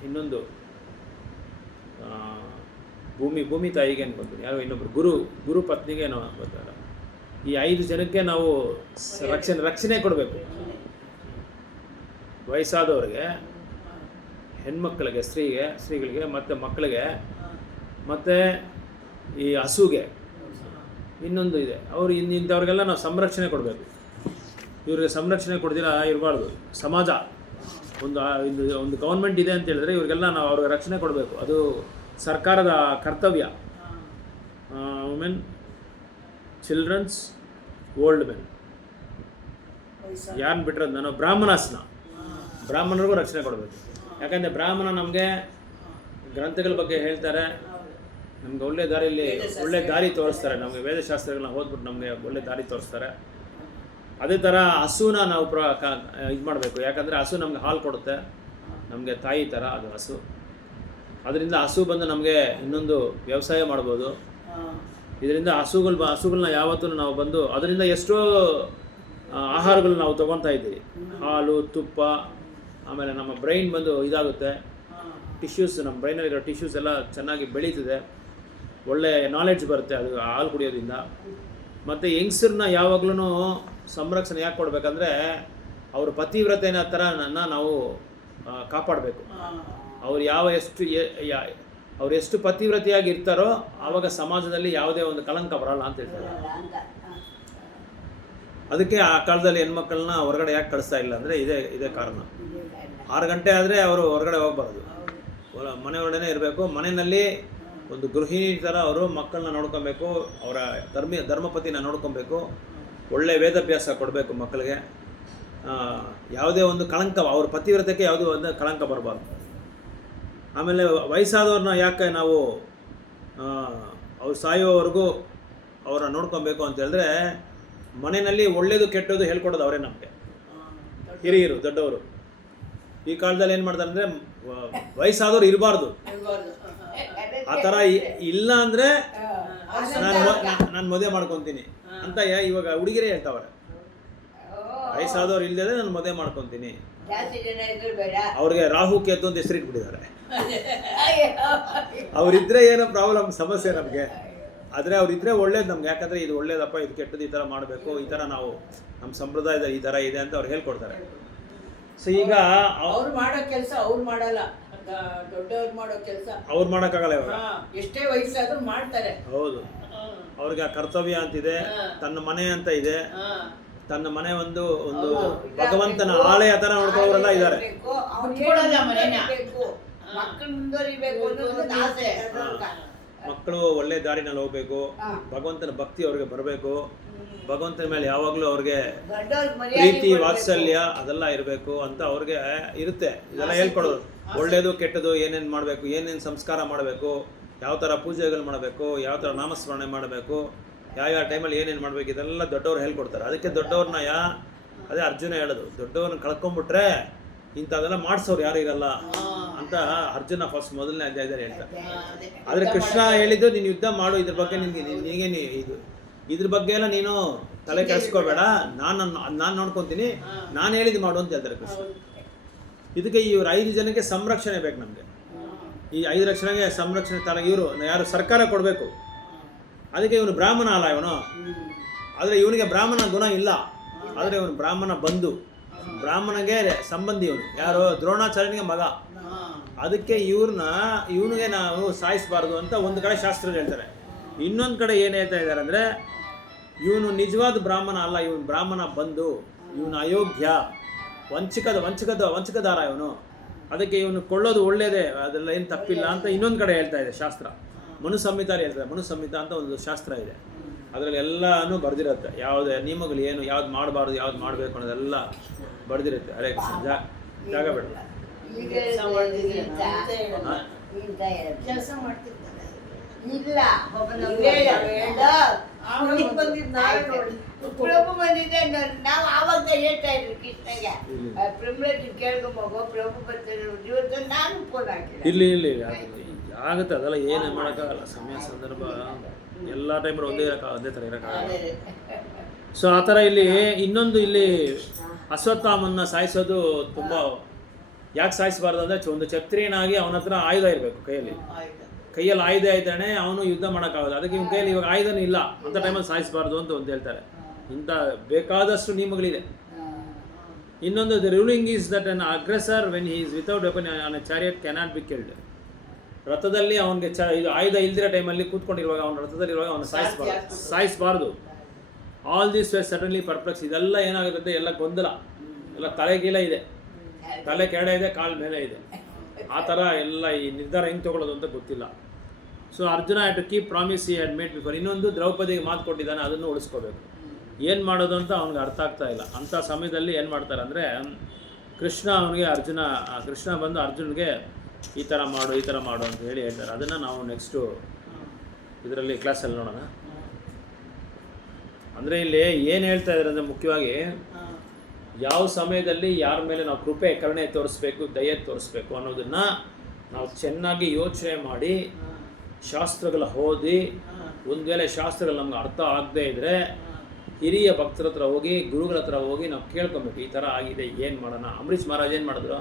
ಇನ್ನೊಂದು ಭೂಮಿ ತಾಯಿಗೆ ಅನ್ಕೊತೀನಿ, ಯಾರೋ ಇನ್ನೊಬ್ರು ಗುರು ಪತ್ನಿಗೆ ಏನೋ ಗೊತ್ತಾಗ. ಈ 5 ಜನಕ್ಕೆ ನಾವು ರಕ್ಷಣೆ ಕೊಡಬೇಕು. ವಯಸ್ಸಾದವ್ರಿಗೆ, ಹೆಣ್ಮಕ್ಳಿಗೆ, ಸ್ತ್ರೀಗಳಿಗೆ, ಮತ್ತು ಮಕ್ಕಳಿಗೆ, ಮತ್ತು ಈ ಹಸುಗೆ, ಇನ್ನೊಂದು ಇದೆ, ಅವರು ಇಂಥವ್ರಿಗೆಲ್ಲ ನಾವು ಸಂರಕ್ಷಣೆ ಕೊಡಬೇಕು. ಇವ್ರಿಗೆ ಸಂರಕ್ಷಣೆ ಕೊಡ್ದಿರ ಇರಬಾರ್ದು. ಸಮಾಜ ಒಂದು ಗೌರ್ಮೆಂಟ್ ಇದೆ ಅಂತ ಹೇಳಿದ್ರೆ ಇವ್ರಿಗೆಲ್ಲ ನಾವು ಅವ್ರಿಗೆ ರಕ್ಷಣೆ ಕೊಡಬೇಕು. ಅದು ಸರ್ಕಾರದ ಕರ್ತವ್ಯ. ವುಮೆನ್, ಚಿಲ್ಡ್ರನ್ಸ್, ಓಲ್ಡ್ ಮೆನ್, ಯಾರನ್ನ ಬಿಟ್ಟಿರೋದು ನಾನು ಬ್ರಾಹ್ಮಣರಿಗೂ ರಕ್ಷಣೆ ಕೊಡಬೇಕು. ಯಾಕಂದರೆ ಬ್ರಾಹ್ಮಣ ನಮಗೆ ಗ್ರಂಥಗಳ ಬಗ್ಗೆ ಹೇಳ್ತಾರೆ, ನಮ್ಗೆ ಒಳ್ಳೆ ದಾರಿ ತೋರಿಸ್ತಾರೆ. ನಮಗೆ ವೇದಶಾಸ್ತ್ರಗಳನ್ನ ಓದ್ಬಿಟ್ಟು ನಮಗೆ ಒಳ್ಳೆ ದಾರಿ ತೋರಿಸ್ತಾರೆ. ಅದೇ ಥರ ಹಸುನ ನಾವು ಇದು ಮಾಡಬೇಕು. ಯಾಕಂದರೆ ಹಸು ನಮಗೆ ಹಾಲು ಕೊಡುತ್ತೆ, ನಮಗೆ ತಾಯಿ ಥರ ಅದು ಹಸು. ಅದರಿಂದ ಹಸು ಬಂದು ನಮಗೆ ಇನ್ನೊಂದು ವ್ಯವಸಾಯ ಮಾಡ್ಬೋದು. ಇದರಿಂದ ಹಸುಗಳನ್ನ ಯಾವತ್ತೂ ನಾವು ಬಂದು ಅದರಿಂದ ಎಷ್ಟೋ ಆಹಾರಗಳು ನಾವು ತೊಗೊತಾ ಇದ್ದೀವಿ. ಹಾಲು, ತುಪ್ಪ, ಆಮೇಲೆ ನಮ್ಮ ಬ್ರೈನ್ ಬಂದು ಇದಾಗುತ್ತೆ, ಟಿಶ್ಯೂಸ್, ನಮ್ಮ ಬ್ರೈನಲ್ಲಿರೋ ಟಿಶ್ಯೂಸ್ ಎಲ್ಲ ಚೆನ್ನಾಗಿ ಬೆಳೀತದೆ, ಒಳ್ಳೆ ನಾಲೆಡ್ಜ್ ಬರುತ್ತೆ ಅದು ಹಾಲು ಕುಡಿಯೋದ್ರಿಂದ. ಮತ್ತು ಯಂಗ್ಸ್ಟರ್ನ ಯಾವಾಗ್ಲೂ ಸಂರಕ್ಷಣೆ ಯಾಕೆ ಕೊಡಬೇಕಂದ್ರೆ ಅವ್ರ ಪತಿವ್ರತೆನ ಥರ ನಾವು ಕಾಪಾಡಬೇಕು. ಅವ್ರು ಅವ್ರು ಎಷ್ಟು ಪತಿವ್ರತೆಯಾಗಿ ಇರ್ತಾರೋ ಆವಾಗ ಸಮಾಜದಲ್ಲಿ ಯಾವುದೇ ಒಂದು ಕಳಂಕ ಬರಲ್ಲ ಅಂತ ಹೇಳ್ತಾರೆ. ಅದಕ್ಕೆ ಆ ಕಾಲದಲ್ಲಿ ಹೆಣ್ಮಕ್ಳನ್ನ ಹೊರಗಡೆ ಯಾಕೆ ಕಳಿಸ್ತಾ ಇಲ್ಲ ಅಂದರೆ ಇದೇ ಕಾರಣ. 6 ಗಂಟೆ ಆದರೆ ಅವರು ಹೊರಗಡೆ ಹೋಗ್ಬಾರ್ದು, ಮನೆ ಒಳಗಡೆ ಇರಬೇಕು. ಮನೆಯಲ್ಲಿ ಒಂದು ಗೃಹಿಣಿ ಥರ ಅವರು ಮಕ್ಕಳನ್ನ ನೋಡ್ಕೊಬೇಕು, ಅವರ ಧರ್ಮಪತಿನ ನೋಡ್ಕೊಬೇಕು, ಒಳ್ಳೆ ವೇದಾಭ್ಯಾಸ ಕೊಡಬೇಕು ಮಕ್ಕಳಿಗೆ. ಯಾವುದೇ ಒಂದು ಕಳಂಕ, ಅವ್ರ ಪತಿವ್ರತೆಗೆ ಯಾವುದೇ ಒಂದು ಕಳಂಕ ಬರಬಾರ್ದು. ಆಮೇಲೆ ವಯಸ್ಸಾದವ್ರನ್ನ ಯಾಕೆ ನಾವು ಅವ್ರು ಸಾಯೋವರೆಗೂ ಅವ್ರನ್ನ ನೋಡ್ಕೊಬೇಕು ಅಂತ ಹೇಳಿದ್ರೆ, ಮನೆಯಲ್ಲಿ ಒಳ್ಳೇದು ಕೆಟ್ಟದ್ದು ಹೇಳ್ಕೊಡೋದು ಅವರೇ ನಮಗೆ, ಹಿರಿಯರು, ದೊಡ್ಡವರು. ಈ ಕಾಲದಲ್ಲಿ ಏನು ಮಾಡ್ತಾರೆ ಅಂದರೆ ವಯಸ್ಸಾದವ್ರು ಇರಬಾರ್ದು. ಆ ಥರ ಇಲ್ಲ ಅಂದರೆ ನಾನು ಮದುವೆ ಮಾಡ್ಕೊತೀನಿ ಅಂತ ಇವಾಗ ಹುಡುಗಿರೇ ಹೇಳ್ತಾವ್ರೆ. ವಯಸ್ಸಾದವ್ರು ಇಲ್ಲದೆ ನಾನು ಮದುವೆ ಮಾಡ್ಕೊತೀನಿ. ಅವ್ರಿಗೆ ರಾಹು ಕೇತು ಅಂತ ಹೆಸರಿಟ್ಬಿಟ್ಟಿದ್ದಾರೆ. ಅವರಿದ್ರೆ ಏನೋ ಪ್ರಾಬ್ಲಮ್, ಸಮಸ್ಯೆ ನಮಗೆ. ಆದರೆ ಅವರಿದ್ರೆ ಒಳ್ಳೇದು ನಮ್ಗೆ. ಯಾಕಂದರೆ ಇದು ಒಳ್ಳೇದಪ್ಪ, ಇದು ಕೆಟ್ಟದ್ದು, ಈ ಥರ ಮಾಡಬೇಕು, ಈ ಥರ ನಾವು ನಮ್ಮ ಸಂಪ್ರದಾಯದಲ್ಲಿ ಈ ಥರ ಇದೆ ಅಂತ ಅವ್ರು ಹೇಳ್ಕೊಡ್ತಾರೆ. ಸೊ ಈಗ ಅವ್ರು ಮಾಡೋ ಕೆಲಸ ಅವ್ರು ಮಾಡಲ್ಲ, ದೊಡ್ಡವ್ರು ಮಾಡೋ ಕೆಲಸ ಅವ್ರು ಮಾಡೋಕ್ಕಾಗಲ್ಲ. ಇವಾಗ ಎಷ್ಟೇ ವಯಸ್ಸಾದ್ರೂ ಮಾಡ್ತಾರೆ. ಹೌದು, ಅವ್ರಿಗೆ ಆ ಕರ್ತವ್ಯ ಅಂತಿದೆ, ತನ್ನ ಮನೆ ಅಂತ ಇದೆ, ತನ್ನ ಮನೆ ಒಂದು ಭಗವಂತನ ಆಲಯ ಥರ ನೋಡ್ಕೊಳ್ಳೋರೆಲ್ಲ ಇದ್ದಾರೆ. ಮಕ್ಕಳು ಒಳ್ಳೆ ದಾರಿನಲ್ಲಿ ಹೋಗ್ಬೇಕು, ಭಗವಂತನ ಭಕ್ತಿ ಅವ್ರಿಗೆ ಬರಬೇಕು, ಭಗವಂತನ ಮೇಲೆ ಯಾವಾಗಲೂ ಅವ್ರಿಗೆ ಪ್ರೀತಿ, ವಾತ್ಸಲ್ಯ ಅದೆಲ್ಲ ಇರಬೇಕು ಅಂತ ಅವ್ರಿಗೆ ಇರುತ್ತೆ. ಇದೆಲ್ಲ ಹೇಳ್ಕೊಡೋದು, ಒಳ್ಳೇದು ಕೆಟ್ಟದ್ದು ಏನೇನು ಮಾಡಬೇಕು, ಏನೇನು ಸಂಸ್ಕಾರ ಮಾಡಬೇಕು, ಯಾವ ಥರ ಪೂಜೆಗಳು ಮಾಡಬೇಕು, ಯಾವ ಥರ ನಾಮಸ್ಮರಣೆ ಮಾಡಬೇಕು, ಯಾವ ಟೈಮಲ್ಲಿ ಏನೇನು ಮಾಡಬೇಕು, ಇದೆಲ್ಲ ದೊಡ್ಡವ್ರು ಹೇಳ್ಕೊಡ್ತಾರೆ. ಅದಕ್ಕೆ ದೊಡ್ಡವ್ರನ್ನ ಅದೇ ಅರ್ಜುನ ಹೇಳೋದು, ದೊಡ್ಡವ್ರನ್ನ ಕಳ್ಕೊಂಡ್ಬಿಟ್ರೆ ಇಂಥದ್ದೆಲ್ಲ ಮಾಡಿಸೋರು ಯಾರು ಇರಲ್ಲ ಅಂತ ಅರ್ಜುನ ಫಸ್ಟ್ ಮೊದಲನೇ ಅಧ್ಯಾಯದಲ್ಲಿ ಹೇಳ್ತಾರೆ. ಆದರೆ ಕೃಷ್ಣ ಹೇಳಿದ್ದು, ನೀನು ಯುದ್ಧ ಮಾಡು, ಇದ್ರ ಬಗ್ಗೆ ನಿನಗೆ ಇದ್ರ ಬಗ್ಗೆ ಎಲ್ಲ ನೀನು ತಲೆ ಕೆಡಿಸ್ಕೋಬೇಡ, ನಾನು ನೋಡ್ಕೊತೀನಿ, ನಾನು ಹೇಳಿದ್ದು ಮಾಡು ಅಂತ ಹೇಳ್ತಾರೆ ಕೃಷ್ಣ. ಇದಕ್ಕೆ ಇವ್ರು 5 ಜನಕ್ಕೆ ಸಂರಕ್ಷಣೆ ಬೇಕು ನಮಗೆ. ಈ 5 ರಕ್ಷಣೆಗೆ ಸಂರಕ್ಷಣೆ ಇವರು ಯಾರು ಸರ್ಕಾರ ಕೊಡಬೇಕು. ಅದಕ್ಕೆ ಇವನು ಬ್ರಾಹ್ಮಣ ಅಲ್ಲ ಇವನು, ಆದರೆ ಇವನಿಗೆ ಬ್ರಾಹ್ಮಣ ಗುಣ ಇಲ್ಲ, ಆದರೆ ಇವನು ಬ್ರಾಹ್ಮಣ ಬಂಧು, ಬ್ರಾಹ್ಮಣಗೆ ಸಂಬಂಧಿ. ಇವನು ಯಾರು? ದ್ರೋಣಾಚಾರ್ಯನಿಗೆ ಮಗ. ಅದಕ್ಕೆ ಇವನಿಗೆ ನಾವು ಸಾಯಿಸಬಾರ್ದು ಅಂತ ಒಂದು ಕಡೆ ಶಾಸ್ತ್ರದಲ್ಲಿ ಹೇಳ್ತಾರೆ. ಇನ್ನೊಂದು ಕಡೆ ಏನು ಹೇಳ್ತಾ ಇದ್ದಾರೆ ಅಂದರೆ, ಇವನು ನಿಜವಾದ ಬ್ರಾಹ್ಮಣ ಅಲ್ಲ, ಇವನು ಬ್ರಾಹ್ಮಣ ಬಂಧು, ಇವನು ಅಯೋಗ್ಯ, ವಂಚಕದಾರ ಇವನು. ಅದಕ್ಕೆ ಇವನು ಕೊಳ್ಳೋದು ಒಳ್ಳೇದೇ, ಅದೆಲ್ಲ ಏನು ತಪ್ಪಿಲ್ಲ ಅಂತ ಇನ್ನೊಂದು ಕಡೆ ಹೇಳ್ತಾ ಇದೆ ಶಾಸ್ತ್ರ. ಮನುಸಂಹಿತ ಹೇಳ್ತಾರೆ. ಮನುಸಂಹಿತ ಅಂತ ಒಂದು ಶಾಸ್ತ್ರ ಇದೆ, ಅದರಲ್ಲಿ ಎಲ್ಲನೂ ಬರೆದಿರುತ್ತೆ. ಯಾವುದೇ ನಿಯಮಗಳು ಏನು, ಯಾವ್ದು ಮಾಡಬಾರ್ದು, ಯಾವ್ದು ಮಾಡಬೇಕು ಅನ್ನೋದೆಲ್ಲ ಬರೆದಿರುತ್ತೆ. ಹರೇ ಕೃಷ್ಣ. ಜಾಗ ಬೇಡ. ಕೆಲಸ ಮಾಡ್ತಿರ್ತಾರೆ. ಇಲ್ಲ ಪ್ರಭು ಬಂದಿದ್ದೆ, ನಾವು ಆವಾಗ ಹೇಳ್ತಾ ಇದ್ವಿ ಕೃಷ್ಣಗೆ, ಪ್ರಭು ಕೇಳ್ಕೊಂಬೋಗೋ, ಪ್ರಭು ಬರ್ತಾರೆ ಇವತ್ತು. ನಾನು ಫೋನ್ ಹಾಕಿಲ್ಲ. ಇಲ್ಲಿ ಆಗುತ್ತೆ, ಅದೆಲ್ಲ ಏನು ಮಾಡೋಕ್ಕಾಗಲ್ಲ. ಸಮಯ ಸಂದರ್ಭ ಎಲ್ಲ ಟೈಮಲ್ಲಿ ಒಂದೇ ಥರ ಇರೋಕ್ಕಾಗಲ್ಲ. ಸೊ ಆ ಥರ ಇಲ್ಲಿ ಅಶ್ವತ್ಥಾಮನ್ನ ಸಾಯಿಸೋದು ತುಂಬ, ಯಾಕೆ ಸಾಯಿಸಬಾರ್ದು ಅಂದರೆ, ಒಂದು ಕ್ಷತ್ರಿಯನಾಗಿ ಅವನ ಹತ್ರ ಆಯುಧ ಇರಬೇಕು, ಕೈಯಲ್ಲಿ ಆಯುಧ ಇದ್ದಾನೆ, ಅವನು ಯುದ್ಧ ಮಾಡೋಕ್ಕಾಗಲ್ಲ. ಅದಕ್ಕೆ ಇವನ ಕೈಯಲ್ಲಿ ಇವಾಗ ಆಯುಧನೂ ಇಲ್ಲ, ಅಂಥ ಟೈಮಲ್ಲಿ ಸಾಯಿಸಬಾರ್ದು ಅಂತ ಒಂದು ಹೇಳ್ತಾರೆ. ಇಂಥ ಬೇಕಾದಷ್ಟು ನಿಯಮಗಳಿದೆ. ಇನ್ನೊಂದು, the ruling is that an aggressor when he is without weapon on a chariot cannot be killed. ರಥದಲ್ಲಿ ಅವನಿಗೆ ಇದು ಆಯುಧ ಇಲ್ದಿರೋ ಟೈಮಲ್ಲಿ ಕೂತ್ಕೊಂಡಿರುವಾಗ, ಅವನ ರಥದಲ್ಲಿರುವಾಗ ಅವನು ಸಾಯಿಸಬಾರ್ದು. All this were suddenly perplex. ಇದೆಲ್ಲ ಏನಾಗುತ್ತೆ, ಎಲ್ಲ ಗೊಂದಲ, ಎಲ್ಲ ತಲೆಗೀಲ ಇದೆ, ತಲೆ ಕೆಳಗಡೆ ಇದೆ, ಕಾಲು ಮೇಲೆ ಇದೆ. ಆ ಥರ ಎಲ್ಲ ಈ ನಿರ್ಧಾರ ಹೆಂಗೆ ತೊಗೊಳ್ಳೋದು ಅಂತ ಗೊತ್ತಿಲ್ಲ. So Arjuna had to keep promise he had made before. ಇನ್ನೊಂದು, ದ್ರೌಪದಿಗೆ ಮಾತು ಕೊಟ್ಟಿದ್ದಾನೆ, ಅದನ್ನು ಉಳಿಸ್ಕೋಬೇಕು. ಏನು ಮಾಡೋದು ಅಂತ ಅವ್ನಿಗೆ ಅರ್ಥ ಆಗ್ತಾ ಇಲ್ಲ. ಅಂಥ ಸಮಯದಲ್ಲಿ ಏನು ಮಾಡ್ತಾರೆ ಅಂದರೆ, ಕೃಷ್ಣ ಅವನಿಗೆ ಕೃಷ್ಣ ಬಂದು ಅರ್ಜುನ್ಗೆ ಈ ಥರ ಮಾಡು ಅಂತ ಹೇಳಿ ಹೇಳ್ತಾರೆ. ಅದನ್ನು ನಾವು ನೆಕ್ಸ್ಟು ಇದರಲ್ಲಿ ಕ್ಲಾಸಲ್ಲಿ ನೋಡೋಣ. ಅಂದರೆ ಇಲ್ಲಿ ಏನು ಹೇಳ್ತಾ ಇದ್ದಾರೆ ಅಂದರೆ ಮುಖ್ಯವಾಗಿ ಯಾವ ಸಮಯದಲ್ಲಿ ಯಾರ ಮೇಲೆ ನಾವು ಕೃಪೆ ಕರುಣೆ ತೋರಿಸ್ಬೇಕು, ದಯೆ ತೋರಿಸ್ಬೇಕು ಅನ್ನೋದನ್ನು ನಾವು ಚೆನ್ನಾಗಿ ಯೋಚನೆ ಮಾಡಿ ಶಾಸ್ತ್ರಗಳ ಓದಿ, ಒಂದು ವೇಳೆ ಶಾಸ್ತ್ರಗಳು ನಮ್ಗೆ ಅರ್ಥ ಆಗದೇ ಇದ್ದರೆ ಹಿರಿಯ ಭಕ್ತರ ಹತ್ರ ಹೋಗಿ, ಗುರುಗಳ ಹತ್ರ ಹೋಗಿ ನಾವು ಕೇಳ್ಕೊಬೇಕು, ಈ ಥರ ಆಗಿದೆ, ಏನು ಮಾಡೋಣ. ಅಂಬರೀಷ್ ಮಹಾರಾಜ್ ಏನು ಮಾಡಿದ್ರು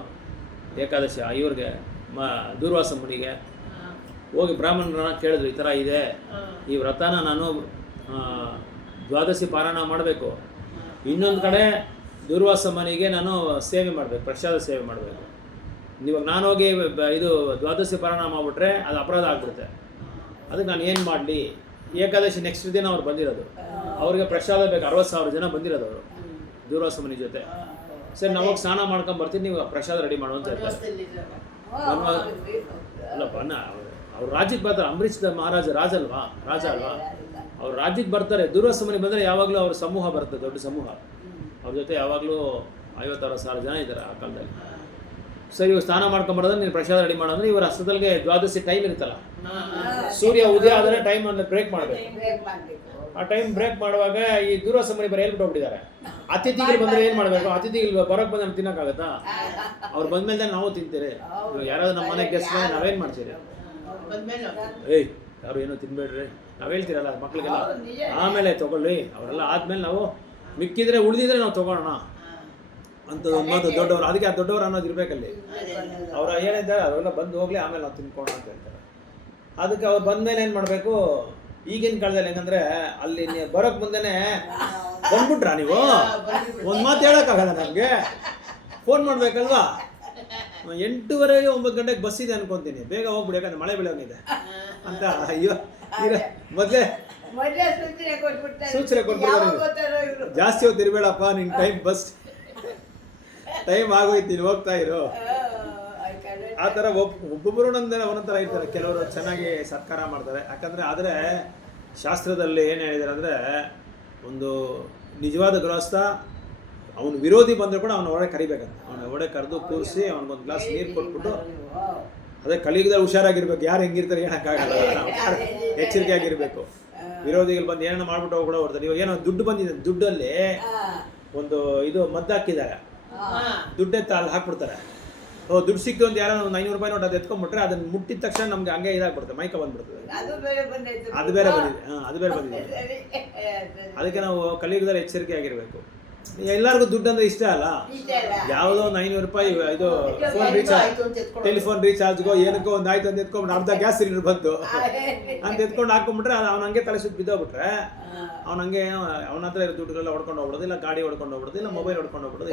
ಏಕಾದಶಿ ಇವ್ರಿಗೆ ದೂರ್ವಾಸ ಮುನಿಗೆ ಹೋಗಿ ಬ್ರಾಹ್ಮಣರನ್ನ ಕೇಳಿದ್ರು, ಈ ಥರ ಇದೆ, ಈ ವ್ರತನ ನಾನು ದ್ವಾದಶಿ ಪಾರಾಯಣ ಮಾಡಬೇಕು, ಇನ್ನೊಂದು ಕಡೆ ದೂರ್ವಾಸ ಮುನಿಗೆ ನಾನು ಸೇವೆ ಮಾಡಬೇಕು, ಪ್ರಸಾದ ಸೇವೆ ಮಾಡಬೇಕು. ಇವಾಗ ನಾನು ಹೋಗಿ ಇದು ದ್ವಾದಶಿ ಪಾರಾಯಣ ಮಾಡಿಬಿಟ್ರೆ ಅದು ಅಪರಾಧ ಆಗ್ಬಿಡುತ್ತೆ. ಅದಕ್ಕೆ ನಾನು ಏನು ಮಾಡಲಿ? ಏಕಾದಶಿ ನೆಕ್ಸ್ಟ್ ದಿನ ಅವ್ರು ಬಂದಿರೋದು, ಅವ್ರಿಗೆ ಪ್ರಸಾದ ಬೇಕು. 60,000 ಜನ ಬಂದಿರೋದು ಅವರು ದೂರ್ವಾಸ ಮುನಿ ಜೊತೆ. ಸರಿ, ನಾವಾಗ ಸ್ನಾನ ಮಾಡ್ಕೊಂಡು ಬರ್ತೀನಿ, ನೀವು ಪ್ರಸಾದ ರೆಡಿ ಮಾಡು ಅಂತ ಹೇಳ್ತಾರೆ. ಅಲ್ಲಪ್ಪ, ಅವ್ರು ರಾಜ್ಯಕ್ಕೆ ಬರ್ತಾರೆ. ಅಂಬರೀಷ್ ಮಹಾರಾಜ ರಾಜ ಅಲ್ವಾ? ಅವ್ರು ರಾಜ್ಯಕ್ಕೆ ಬರ್ತಾರೆ. ದೂರ್ವಾಸ ಮುನಿ ಬಂದರೆ ಯಾವಾಗಲೂ ಅವ್ರ ಸಮೂಹ ಬರುತ್ತೆ, ದೊಡ್ಡ ಸಮೂಹ. ಅವ್ರ ಜೊತೆ ಯಾವಾಗಲೂ 50,000 ಜನ ಇದ್ದಾರೆ ಆ ಕಾಲದಲ್ಲಿ. ಸರಿ, ಇವ್ರು ಸ್ನಾನ ಮಾಡ್ಕೊಂಬರೋದ್ರೆ ನೀನು ಪ್ರಸಾದ ರೆಡಿ ಮಾಡೋದ್ರೆ ಇವ್ರ ಹಸ್ತದಲ್ಲಿಗೆ ದ್ವಾದಶಿ ಟೈಮ್ ಇರುತ್ತಲ್ಲ, ಸೂರ್ಯ ಉದಯ ಆದರೆ ಟೈಮ್ ಅನ್ನು ಬ್ರೇಕ್ ಮಾಡಬೇಕು. ಆ ಟೈಮ್ ಬ್ರೇಕ್ ಮಾಡುವಾಗ ಈ ದೂರ್ವಾಸ ಮುನಿ ಬರೀ ಹೇಳ್ಬಿಟ್ಟು ಹೋಗ್ಬಿಟ್ಟಿದ್ದಾರೆ. ಅತಿಥಿಗಳು ಬಂದರೆ ಏನು ಮಾಡಬೇಕು? ಅತಿಥಿಗಳು ಬರೋಕ್ಕೆ ಬಂದು ನಮ್ಗೆ ತಿನ್ನೋಕ್ಕಾಗತ್ತಾ? ಅವ್ರು ಬಂದ್ಮೇಲೆ ನಾವು ತಿಂತೀರಿ. ಯಾರಾದ್ರೂ ನಮ್ಮ ಮನೆಗೆ ಗೆಸ್ಟ್ ಬಂದರೆ ನಾವೇನು ಮಾಡ್ತೀರಿ? ಏಯ್ ಯಾರು ಏನೋ ತಿನ್ಬೇಡ್ರಿ ನಾವು ಹೇಳ್ತೀರಲ್ಲ ಮಕ್ಳಿಗೆಲ್ಲ, ಆಮೇಲೆ ತೊಗೊಳ್ಳಿ, ಅವರೆಲ್ಲ ಆದಮೇಲೆ ನಾವು ಮಿಕ್ಕಿದ್ರೆ ಉಳಿದಿದ್ರೆ ನಾವು ತೊಗೊಳ್ಳೋಣ ಅಂತ ಒಂದು ಮಾತು ದೊಡ್ಡವರು. ಅದಕ್ಕೆ ಆ ದೊಡ್ಡವರು ಅನ್ನೋದು ಇರಬೇಕಲ್ಲಿ. ಅವ್ರು ಏನಿದ್ದಾರೆ ಅವರೆಲ್ಲ ಬಂದು ಹೋಗಲಿ, ಆಮೇಲೆ ನಾವು ತಿನ್ಕೊಳ್ಳೋಣ ಅಂತ ಹೇಳ್ತಾರೆ. ಅದಕ್ಕೆ ಅವ್ರು ಬಂದಮೇಲೆ ಏನು ಮಾಡಬೇಕು? ಈಗಿನ ಕಾಲದಲ್ಲಿ ಹೆಂಗಂದ್ರೆ ಅಲ್ಲಿ ಬರೋಕ್ಕೆ ಮುಂದೆನೇ ಬಂದ್ಬಿಟ್ರಾ ನೀವು? ಒಂದು ಮಾತು ಹೇಳೋಕ್ಕಾಗಲ್ಲ ನಮಗೆ, ಫೋನ್ ಮಾಡಬೇಕಲ್ವಾ? 8:30 9 ಗಂಟೆಗೆ ಬಸ್ ಇದೆ ಅನ್ಕೊತೀನಿ, ಬೇಗ ಹೋಗ್ಬಿಡಿ ಯಾಕಂದ್ರೆ ಮಳೆ ಬೆಳೆಯೋನಿದೆ ಅಂತ. ಅಯ್ಯೋ, ಮೊದಲೇ ಸೂಚನೆ ಕೊಟ್ಬಿಡ್ತಾರೆ, ಜಾಸ್ತಿ ಹೊತ್ತು ಇರಬೇಡಪ್ಪ, ನಿಂಗೆ ಟೈಮ್ ಆಗೋಯ್ತು, ನೀನು ಹೋಗ್ತಾ ಇರೋ. ಆ ಥರ ಒಬ್ಬೊಬ್ಬರು ಒಂದೊಂಥರ ಇರ್ತಾರೆ. ಕೆಲವರು ಚೆನ್ನಾಗಿ ಸತ್ಕಾರ ಮಾಡ್ತಾರೆ. ಆದರೆ ಶಾಸ್ತ್ರದಲ್ಲಿ ಏನು ಹೇಳಿದ್ದಾರೆ ಅಂದರೆ, ಒಂದು ನಿಜವಾದ ಗೃಹಸ್ಥ ಅವನು ವಿರೋಧಿ ಬಂದರೂ ಕೂಡ ಅವನ ಒಳಗೆ ಕರಿಬೇಕಂತ. ಅವನ ಒಳಗೆ ಕರೆದು ಕೂರಿಸಿ ಅವನಿಗೊಂದು ಗ್ಲಾಸ್ ನೀರು ಕೊಟ್ಬಿಟ್ಟು, ಅದೇ ಕಲಿಯುಗದಲ್ಲಿ ಹುಷಾರಾಗಿರ್ಬೇಕು. ಯಾರು ಹೆಂಗಿರ್ತಾರೆ ಹೇಳೋಕ್ಕಾಗಲ್ಲ, ಎಚ್ಚರಿಕೆ ಆಗಿರಬೇಕು. ವಿರೋಧಿಗಳು ಬಂದು ಏನೋ ಮಾಡ್ಬಿಟ್ಟು ಹೋಗ್ಬಿಡೋ ಹೊಡ್ತಾರೆ. ಇವಾಗ ಏನೋ ದುಡ್ಡು ಬಂದಿದೆ, ದುಡ್ಡಲ್ಲಿ ಒಂದು ಇದು ಮದ್ದು ಹಾಕಿದ್ದಾರೆ, ದುಡ್ಡೆತ್ತ ಅಲ್ಲಿ ಹಾಕ್ಬಿಡ್ತಾರೆ. ದುಡ್ಡು ಸಿಕ್ತು ಅಂತ ಯಾರೋ ಒಂದು 500 ರೂಪಾಯಿ ನೋಟ್ ಅದು ಎತ್ಕೊಂಡ್ಬಿಟ್ರೆ ಅದನ್ನು ಮುಟ್ಟಿದ ತಕ್ಷಣ ನಮ್ಗೆ ಹಂಗೆ ಇದಾಗ್ಬಿಡುತ್ತೆ, ಮೈಕ ಬಂದ್ಬಿಡ್ತದೆ. ಅದು ಬೇರೆ ಬಂದಿದೆ. ಅದಕ್ಕೆ ನಾವು ಕಲಿಯುಗದಲ್ಲಿ ಎಚ್ಚರಿಕೆ ಆಗಿರಬೇಕು. ಎಲ್ಲರಿಗೂ ದುಡ್ಡು ಅಂದ್ರೆ ಇಷ್ಟ ಅಲ್ಲ. ಯಾವುದೋ ಒಂದು 500 ರೂಪಾಯಿ ಇದು ಫೋನ್ ರೀಚಾರ್ಜ್, ಟೆಲಿಫೋನ್ ರೀಚಾರ್ಜ್ಗೋ ಏನಕ್ಕೋ ಒಂದು ಆಯ್ತು ಅಂತ ಎತ್ಕೊಂಡ್ಬಿಟ್ಟು ಅರ್ಧ ಗ್ಯಾಸ್ ಸಿಲಿಂಡರ್ ಬಂತು ಅಂತ ಎತ್ಕೊಂಡು ಹಾಕೊಂಡ್ಬಿಟ್ರೆ ಅವ್ನು ಹಂಗೆ ತಲೆ ಸುತ್ತ ಬಿದ್ದೋಗ್ಬಿಟ್ರೆ ಅವ್ನು ಹಂಗೆ ಅವನ ಹತ್ರ ಇರೋ ದುಡ್ಡುಗಳೆಲ್ಲ ಹೊಡ್ಕೊಂಡು ಹೋಗ್ಬಿಡೋದು, ಇಲ್ಲ ಗಾಡಿ ಹೊಡ್ಕೊಂಡು ಹೋಗ್ಬಿಡೋದು, ಇಲ್ಲ ಮೊಬೈಲ್ ಹೊಡ್ಕೊಂಡು ಹೋಗ್ಬಿಡೋದು.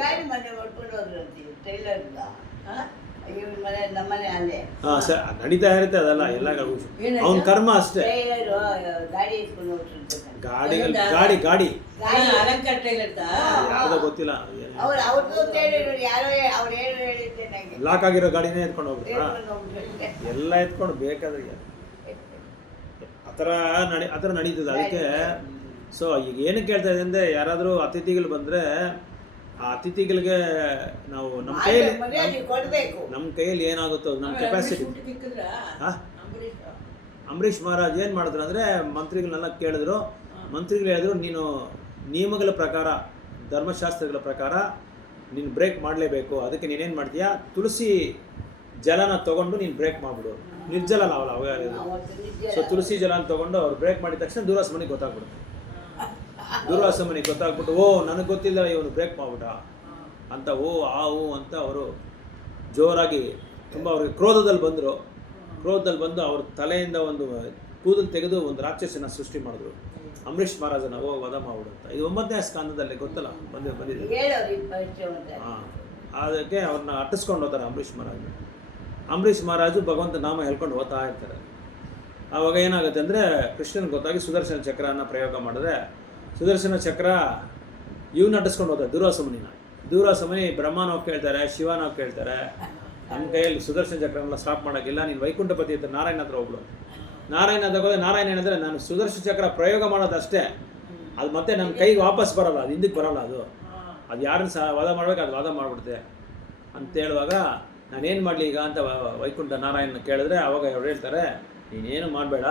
ಹಾಂ ಸರ್, ನಡೀತಾ ಇರುತ್ತೆ ಅದೆಲ್ಲ. ಎಲ್ಲ ಅವ್ನ ಕರ್ಮ ಅಷ್ಟೇ. ಗಾಡಿ ಯಾವ್ದೋ ಗೊತ್ತಿಲ್ಲ, ಲಾಕ್ ಆಗಿರೋ ಗಾಡಿನೇ ಎತ್ಕೊಂಡು ಹೋಗ್ಬಿಟ್ರ, ಎಲ್ಲ ಎತ್ಕೊಂಡು ಬೇಕಾದ್ರೆ ಆ ಥರ ನಡೀತದೆ. ಅದಕ್ಕೆ ಸೊ ಈಗ ಏನಕ್ಕೆ ಹೇಳ್ತಾ ಇದೆ ಅಂದರೆ, ಯಾರಾದರೂ ಅತಿಥಿಗಳು ಬಂದರೆ ಆ ಅತಿಥಿಗಳಿಗೆ ನಾವು ನಮ್ಮ ಕೈಯಲ್ಲಿ ಏನಾಗುತ್ತೋ ನಮ್ಮ ಕೆಪಾಸಿಟಿ. ಅಂಬರೀಷ್ ಮಹಾರಾಜ್ ಏನು ಮಾಡಿದ್ರು ಅಂದರೆ, ಮಂತ್ರಿಗಳನ್ನೆಲ್ಲ ಕೇಳಿದ್ರು. ಮಂತ್ರಿಗಳು ಹೇಳಿದ್ರು, ನೀನು ನಿಯಮಗಳ ಪ್ರಕಾರ, ಧರ್ಮಶಾಸ್ತ್ರಗಳ ಪ್ರಕಾರ ನೀನು ಬ್ರೇಕ್ ಮಾಡಲೇಬೇಕು. ಅದಕ್ಕೆ ನೀನೇನು ಮಾಡ್ತೀಯಾ, ತುಳಸಿ ಜಲನ ತೊಗೊಂಡು ನೀನು ಬ್ರೇಕ್ ಮಾಡಿಬಿಡು. ನಿರ್ಜಲ ಅವಾಗ ಸೊ ತುಳಸಿ ಜಲನ ತೊಗೊಂಡು ಅವ್ರು ಬ್ರೇಕ್ ಮಾಡಿದ ತಕ್ಷಣ ದೂರ್ವಾಸ ಮುನಿಗೆ ಗೊತ್ತಾಗ್ಬಿಡುತ್ತೆ. ದೂರ್ವಾಸ ಮುನಿಗೆ ಗೊತ್ತಾಗ್ಬಿಟ್ಟು, ನನಗೆ ಗೊತ್ತಿಲ್ಲ ಇವನು ಬ್ರೇಕ್ ಮಾಡ್ಬಿಟ್ಟ ಅಂತ ಅಂತ ಅವರು ಜೋರಾಗಿ ತುಂಬ ಅವ್ರಿಗೆ ಕ್ರೋಧದಲ್ಲಿ ಬಂದು ಅವ್ರ ತಲೆಯಿಂದ ಒಂದು ಕೂದಲು ತೆಗೆದು ಒಂದು ರಾಕ್ಷಸನ ಸೃಷ್ಟಿ ಮಾಡಿದ್ರು. ಅಂಬರೀಷ್ ಮಹಾರಾಜನ ವಧ ಮಾಡ್ಬಿಡುತ್ತೆ. ಇದು 9ನೇ ಸ್ಕಂದದಲ್ಲಿ ಗೊತ್ತಲ್ಲ, ಬಂದಿದೆ. ಅದಕ್ಕೆ ಅವ್ರನ್ನ ಅಟ್ಟಿಸ್ಕೊಂಡು ಹೋಗ್ತಾರೆ ಅಂಬರೀಷ್ ಮಹಾರಾಜು ಭಗವಂತ ನಾಮ ಹೇಳ್ಕೊಂಡು ಹೋಗ್ತಾ ಇರ್ತಾರೆ. ಆವಾಗ ಏನಾಗುತ್ತೆ ಅಂದರೆ, ಕೃಷ್ಣನಿಗೆ ಗೊತ್ತಾಗಿ ಸುದರ್ಶನ ಚಕ್ರನ ಪ್ರಯೋಗ ಮಾಡಿದ್ರೆ, ಸುದರ್ಶನ ಚಕ್ರ ಇವನ್ನ ಅಟ್ಟಿಸ್ಕೊಂಡು ಹೋಗ್ತಾರೆ ದೂರ್ವಾಸ ಮುನಿ ಬ್ರಹ್ಮನವ್ ಕೇಳ್ತಾರೆ, ಶಿವನವ್ ಕೇಳ್ತಾರೆ, ನಮ್ಮ ಕೈಯಲ್ಲಿ ಸುದರ್ಶನ ಚಕ್ರನೆಲ್ಲ ಸ್ಟಾಪ್ ಮಾಡೋಕ್ಕಿಲ್ಲ, ನೀನು ವೈಕುಂಠಪತಿ ಹತ್ರ ನಾರಾಯಣ ಹತ್ರ ಹೋಗ್ಬಿಡು. ನಾರಾಯಣ ತಗೋದ್ರೆ ನಾರಾಯಣ ಏನಂದರೆ, ನಾನು ಸುದರ್ಶನ ಚಕ್ರ ಪ್ರಯೋಗ ಮಾಡೋದಷ್ಟೇ, ಅದು ಮತ್ತೆ ನನ್ನ ಕೈಗೆ ವಾಪಸ್ ಬರೋಲ್ಲ, ಅದು ಹಿಂದಕ್ಕೆ ಬರೋಲ್ಲ. ಅದು ಯಾರನ್ನ ವಧ ಮಾಡ್ಬೇಕು, ಅದು ವಾದ ಮಾಡಿಬಿಡುತ್ತೆ. ಅಂತ ಹೇಳುವಾಗ ನಾನೇನು ಮಾಡಲಿ ಈಗ ಅಂತ ವೈಕುಂಠ ನಾರಾಯಣ ಕೇಳಿದ್ರೆ ಅವಾಗ ಅವ್ರು ಹೇಳ್ತಾರೆ, ನೀನೇನು ಮಾಡಬೇಡ,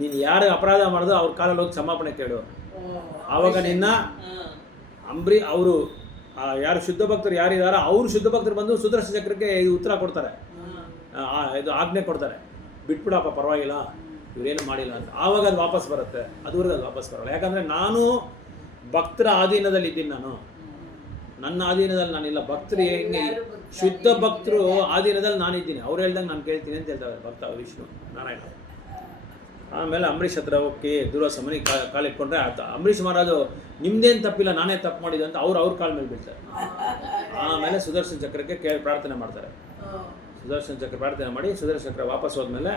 ನೀನು ಯಾರು ಅಪರಾಧ ಮಾಡೋದು ಅವ್ರ ಕಾಲಲ್ಲಿ ಹೋಗಿ ಕ್ಷಮಾಪಣೆ ಕೇಳು. ಆವಾಗ ನಿನ್ನ ಅವರು ಯಾರು ಶುದ್ಧ ಭಕ್ತರು ಯಾರಿದಾರೋ ಅವ್ರು ಶುದ್ಧ ಭಕ್ತರು ಬಂದು ಸುದರ್ಶನ ಚಕ್ರಕ್ಕೆ ಇದು ಉತ್ತರ ಕೊಡ್ತಾರೆ, ಇದು ಆಜ್ಞೆ ಕೊಡ್ತಾರೆ, ಬಿಟ್ಬಿಡಪ್ಪ ಪರವಾಗಿಲ್ಲ ಇವರೇನು ಮಾಡಿಲ್ಲ ಅಂತ. ಆವಾಗ ಅದು ವಾಪಸ್ ಬರುತ್ತೆ, ಅದುವರೆಗೆ ಅದು ವಾಪಸ್ ಬರೋಲ್ಲ. ಯಾಕಂದರೆ ನಾನು ಭಕ್ತರ ಆಧೀನದಲ್ಲಿ ಇದ್ದೀನಿ, ನಾನು ನನ್ನ ಆಧೀನದಲ್ಲಿ ನಾನಿಲ್ಲ. ಭಕ್ತರು ಹೆಂಗೆ ಶುದ್ಧ ಭಕ್ತರು ಆಧೀನದಲ್ಲಿ ನಾನಿದ್ದೀನಿ, ಅವ್ರು ಹೇಳ್ದಂಗೆ ನಾನು ಕೇಳ್ತೀನಿ ಅಂತ ಹೇಳ್ತಾರೆ ಭಕ್ತ ವಿಷ್ಣು ನಾರಾಯಣ. ಆಮೇಲೆ ಅಂಬರೀಷ್ ಹತ್ರ ಹೋಗಿ ದುರ್ವಾಸ ಮನೆಗೆ ಕಾಲಿಟ್ಕೊಂಡ್ರೆ ಆತ ಅಂಬರೀಷ್ ಮಹಾರಾಜು ನಿಮ್ದೇನು ತಪ್ಪಿಲ್ಲ, ನಾನೇ ತಪ್ಪು ಮಾಡಿದೆ ಅಂತ ಅವ್ರ ಕಾಲ ಮೇಲೆ ಬೀಳ್ತಾರೆ. ಆಮೇಲೆ ಸುದರ್ಶನ ಚಕ್ರಕ್ಕೆ ಪ್ರಾರ್ಥನೆ ಮಾಡ್ತಾರೆ. ಸುದರ್ಶನ ಚಕ್ರ ಪ್ರಾರ್ಥನೆ ಮಾಡಿ ಸುದರ್ಶನ ಚಕ್ರ ವಾಪಸ್ ಹೋದ್ಮೇಲೆ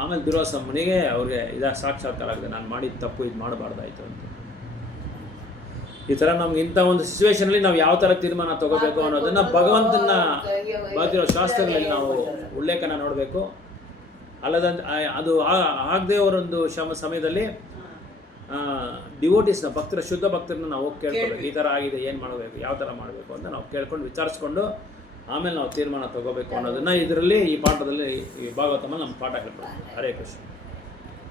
ಆಮೇಲೆ ದುರ್ವಾಸ ಮನೆಗೆ ಅವ್ರಿಗೆ ಸಾಕ್ಷಾತ್ಕಾರ ಆಗಿದೆ, ನಾನು ಮಾಡಿದ ತಪ್ಪು ಇದು ಮಾಡಬಾರ್ದಾಯ್ತು ಅಂತ. ಈ ಥರ ನಮ್ಗೆ ಇಂಥ ಒಂದು ಸಿಚುವೇಶನಲ್ಲಿ ನಾವು ಯಾವ ಥರ ತೀರ್ಮಾನ ತಗೋಬೇಕು ಅನ್ನೋದನ್ನು ಭಗವಂತನ ಬಾಕಿರೋ ಶಾಸ್ತ್ರಗಳಲ್ಲಿ ನಾವು ಉಲ್ಲೇಖನ ನೋಡಬೇಕು. ಅಲ್ಲದಂತ ಅದು ಆಗದೆ ಅವರೊಂದು ಸಮಯದಲ್ಲಿ ಡಿವೋಟೀಸ್ನ ಭಕ್ತರ ಶುದ್ಧ ಭಕ್ತರನ್ನ ನಾವು ಹೋಗಿ ಕೇಳ್ಕೊಬೇಕು, ಈ ಥರ ಆಗಿದೆ, ಏನು ಮಾಡಬೇಕು, ಯಾವ ಥರ ಮಾಡಬೇಕು ಅಂತ ನಾವು ಕೇಳ್ಕೊಂಡು ವಿಚಾರಿಸ್ಕೊಂಡು ಆಮೇಲೆ ನಾವು ತೀರ್ಮಾನ ತಗೋಬೇಕು ಅನ್ನೋದನ್ನು ಇದರಲ್ಲಿ ಈ ಪಾಠದಲ್ಲಿ ಈ ಭಾಗವತಮ ನಮ್ಮ ಪಾಠ ಹೇಳ್ಕೊಡ್ತೀವಿ. ಹರೇ ಕೃಷ್ಣ.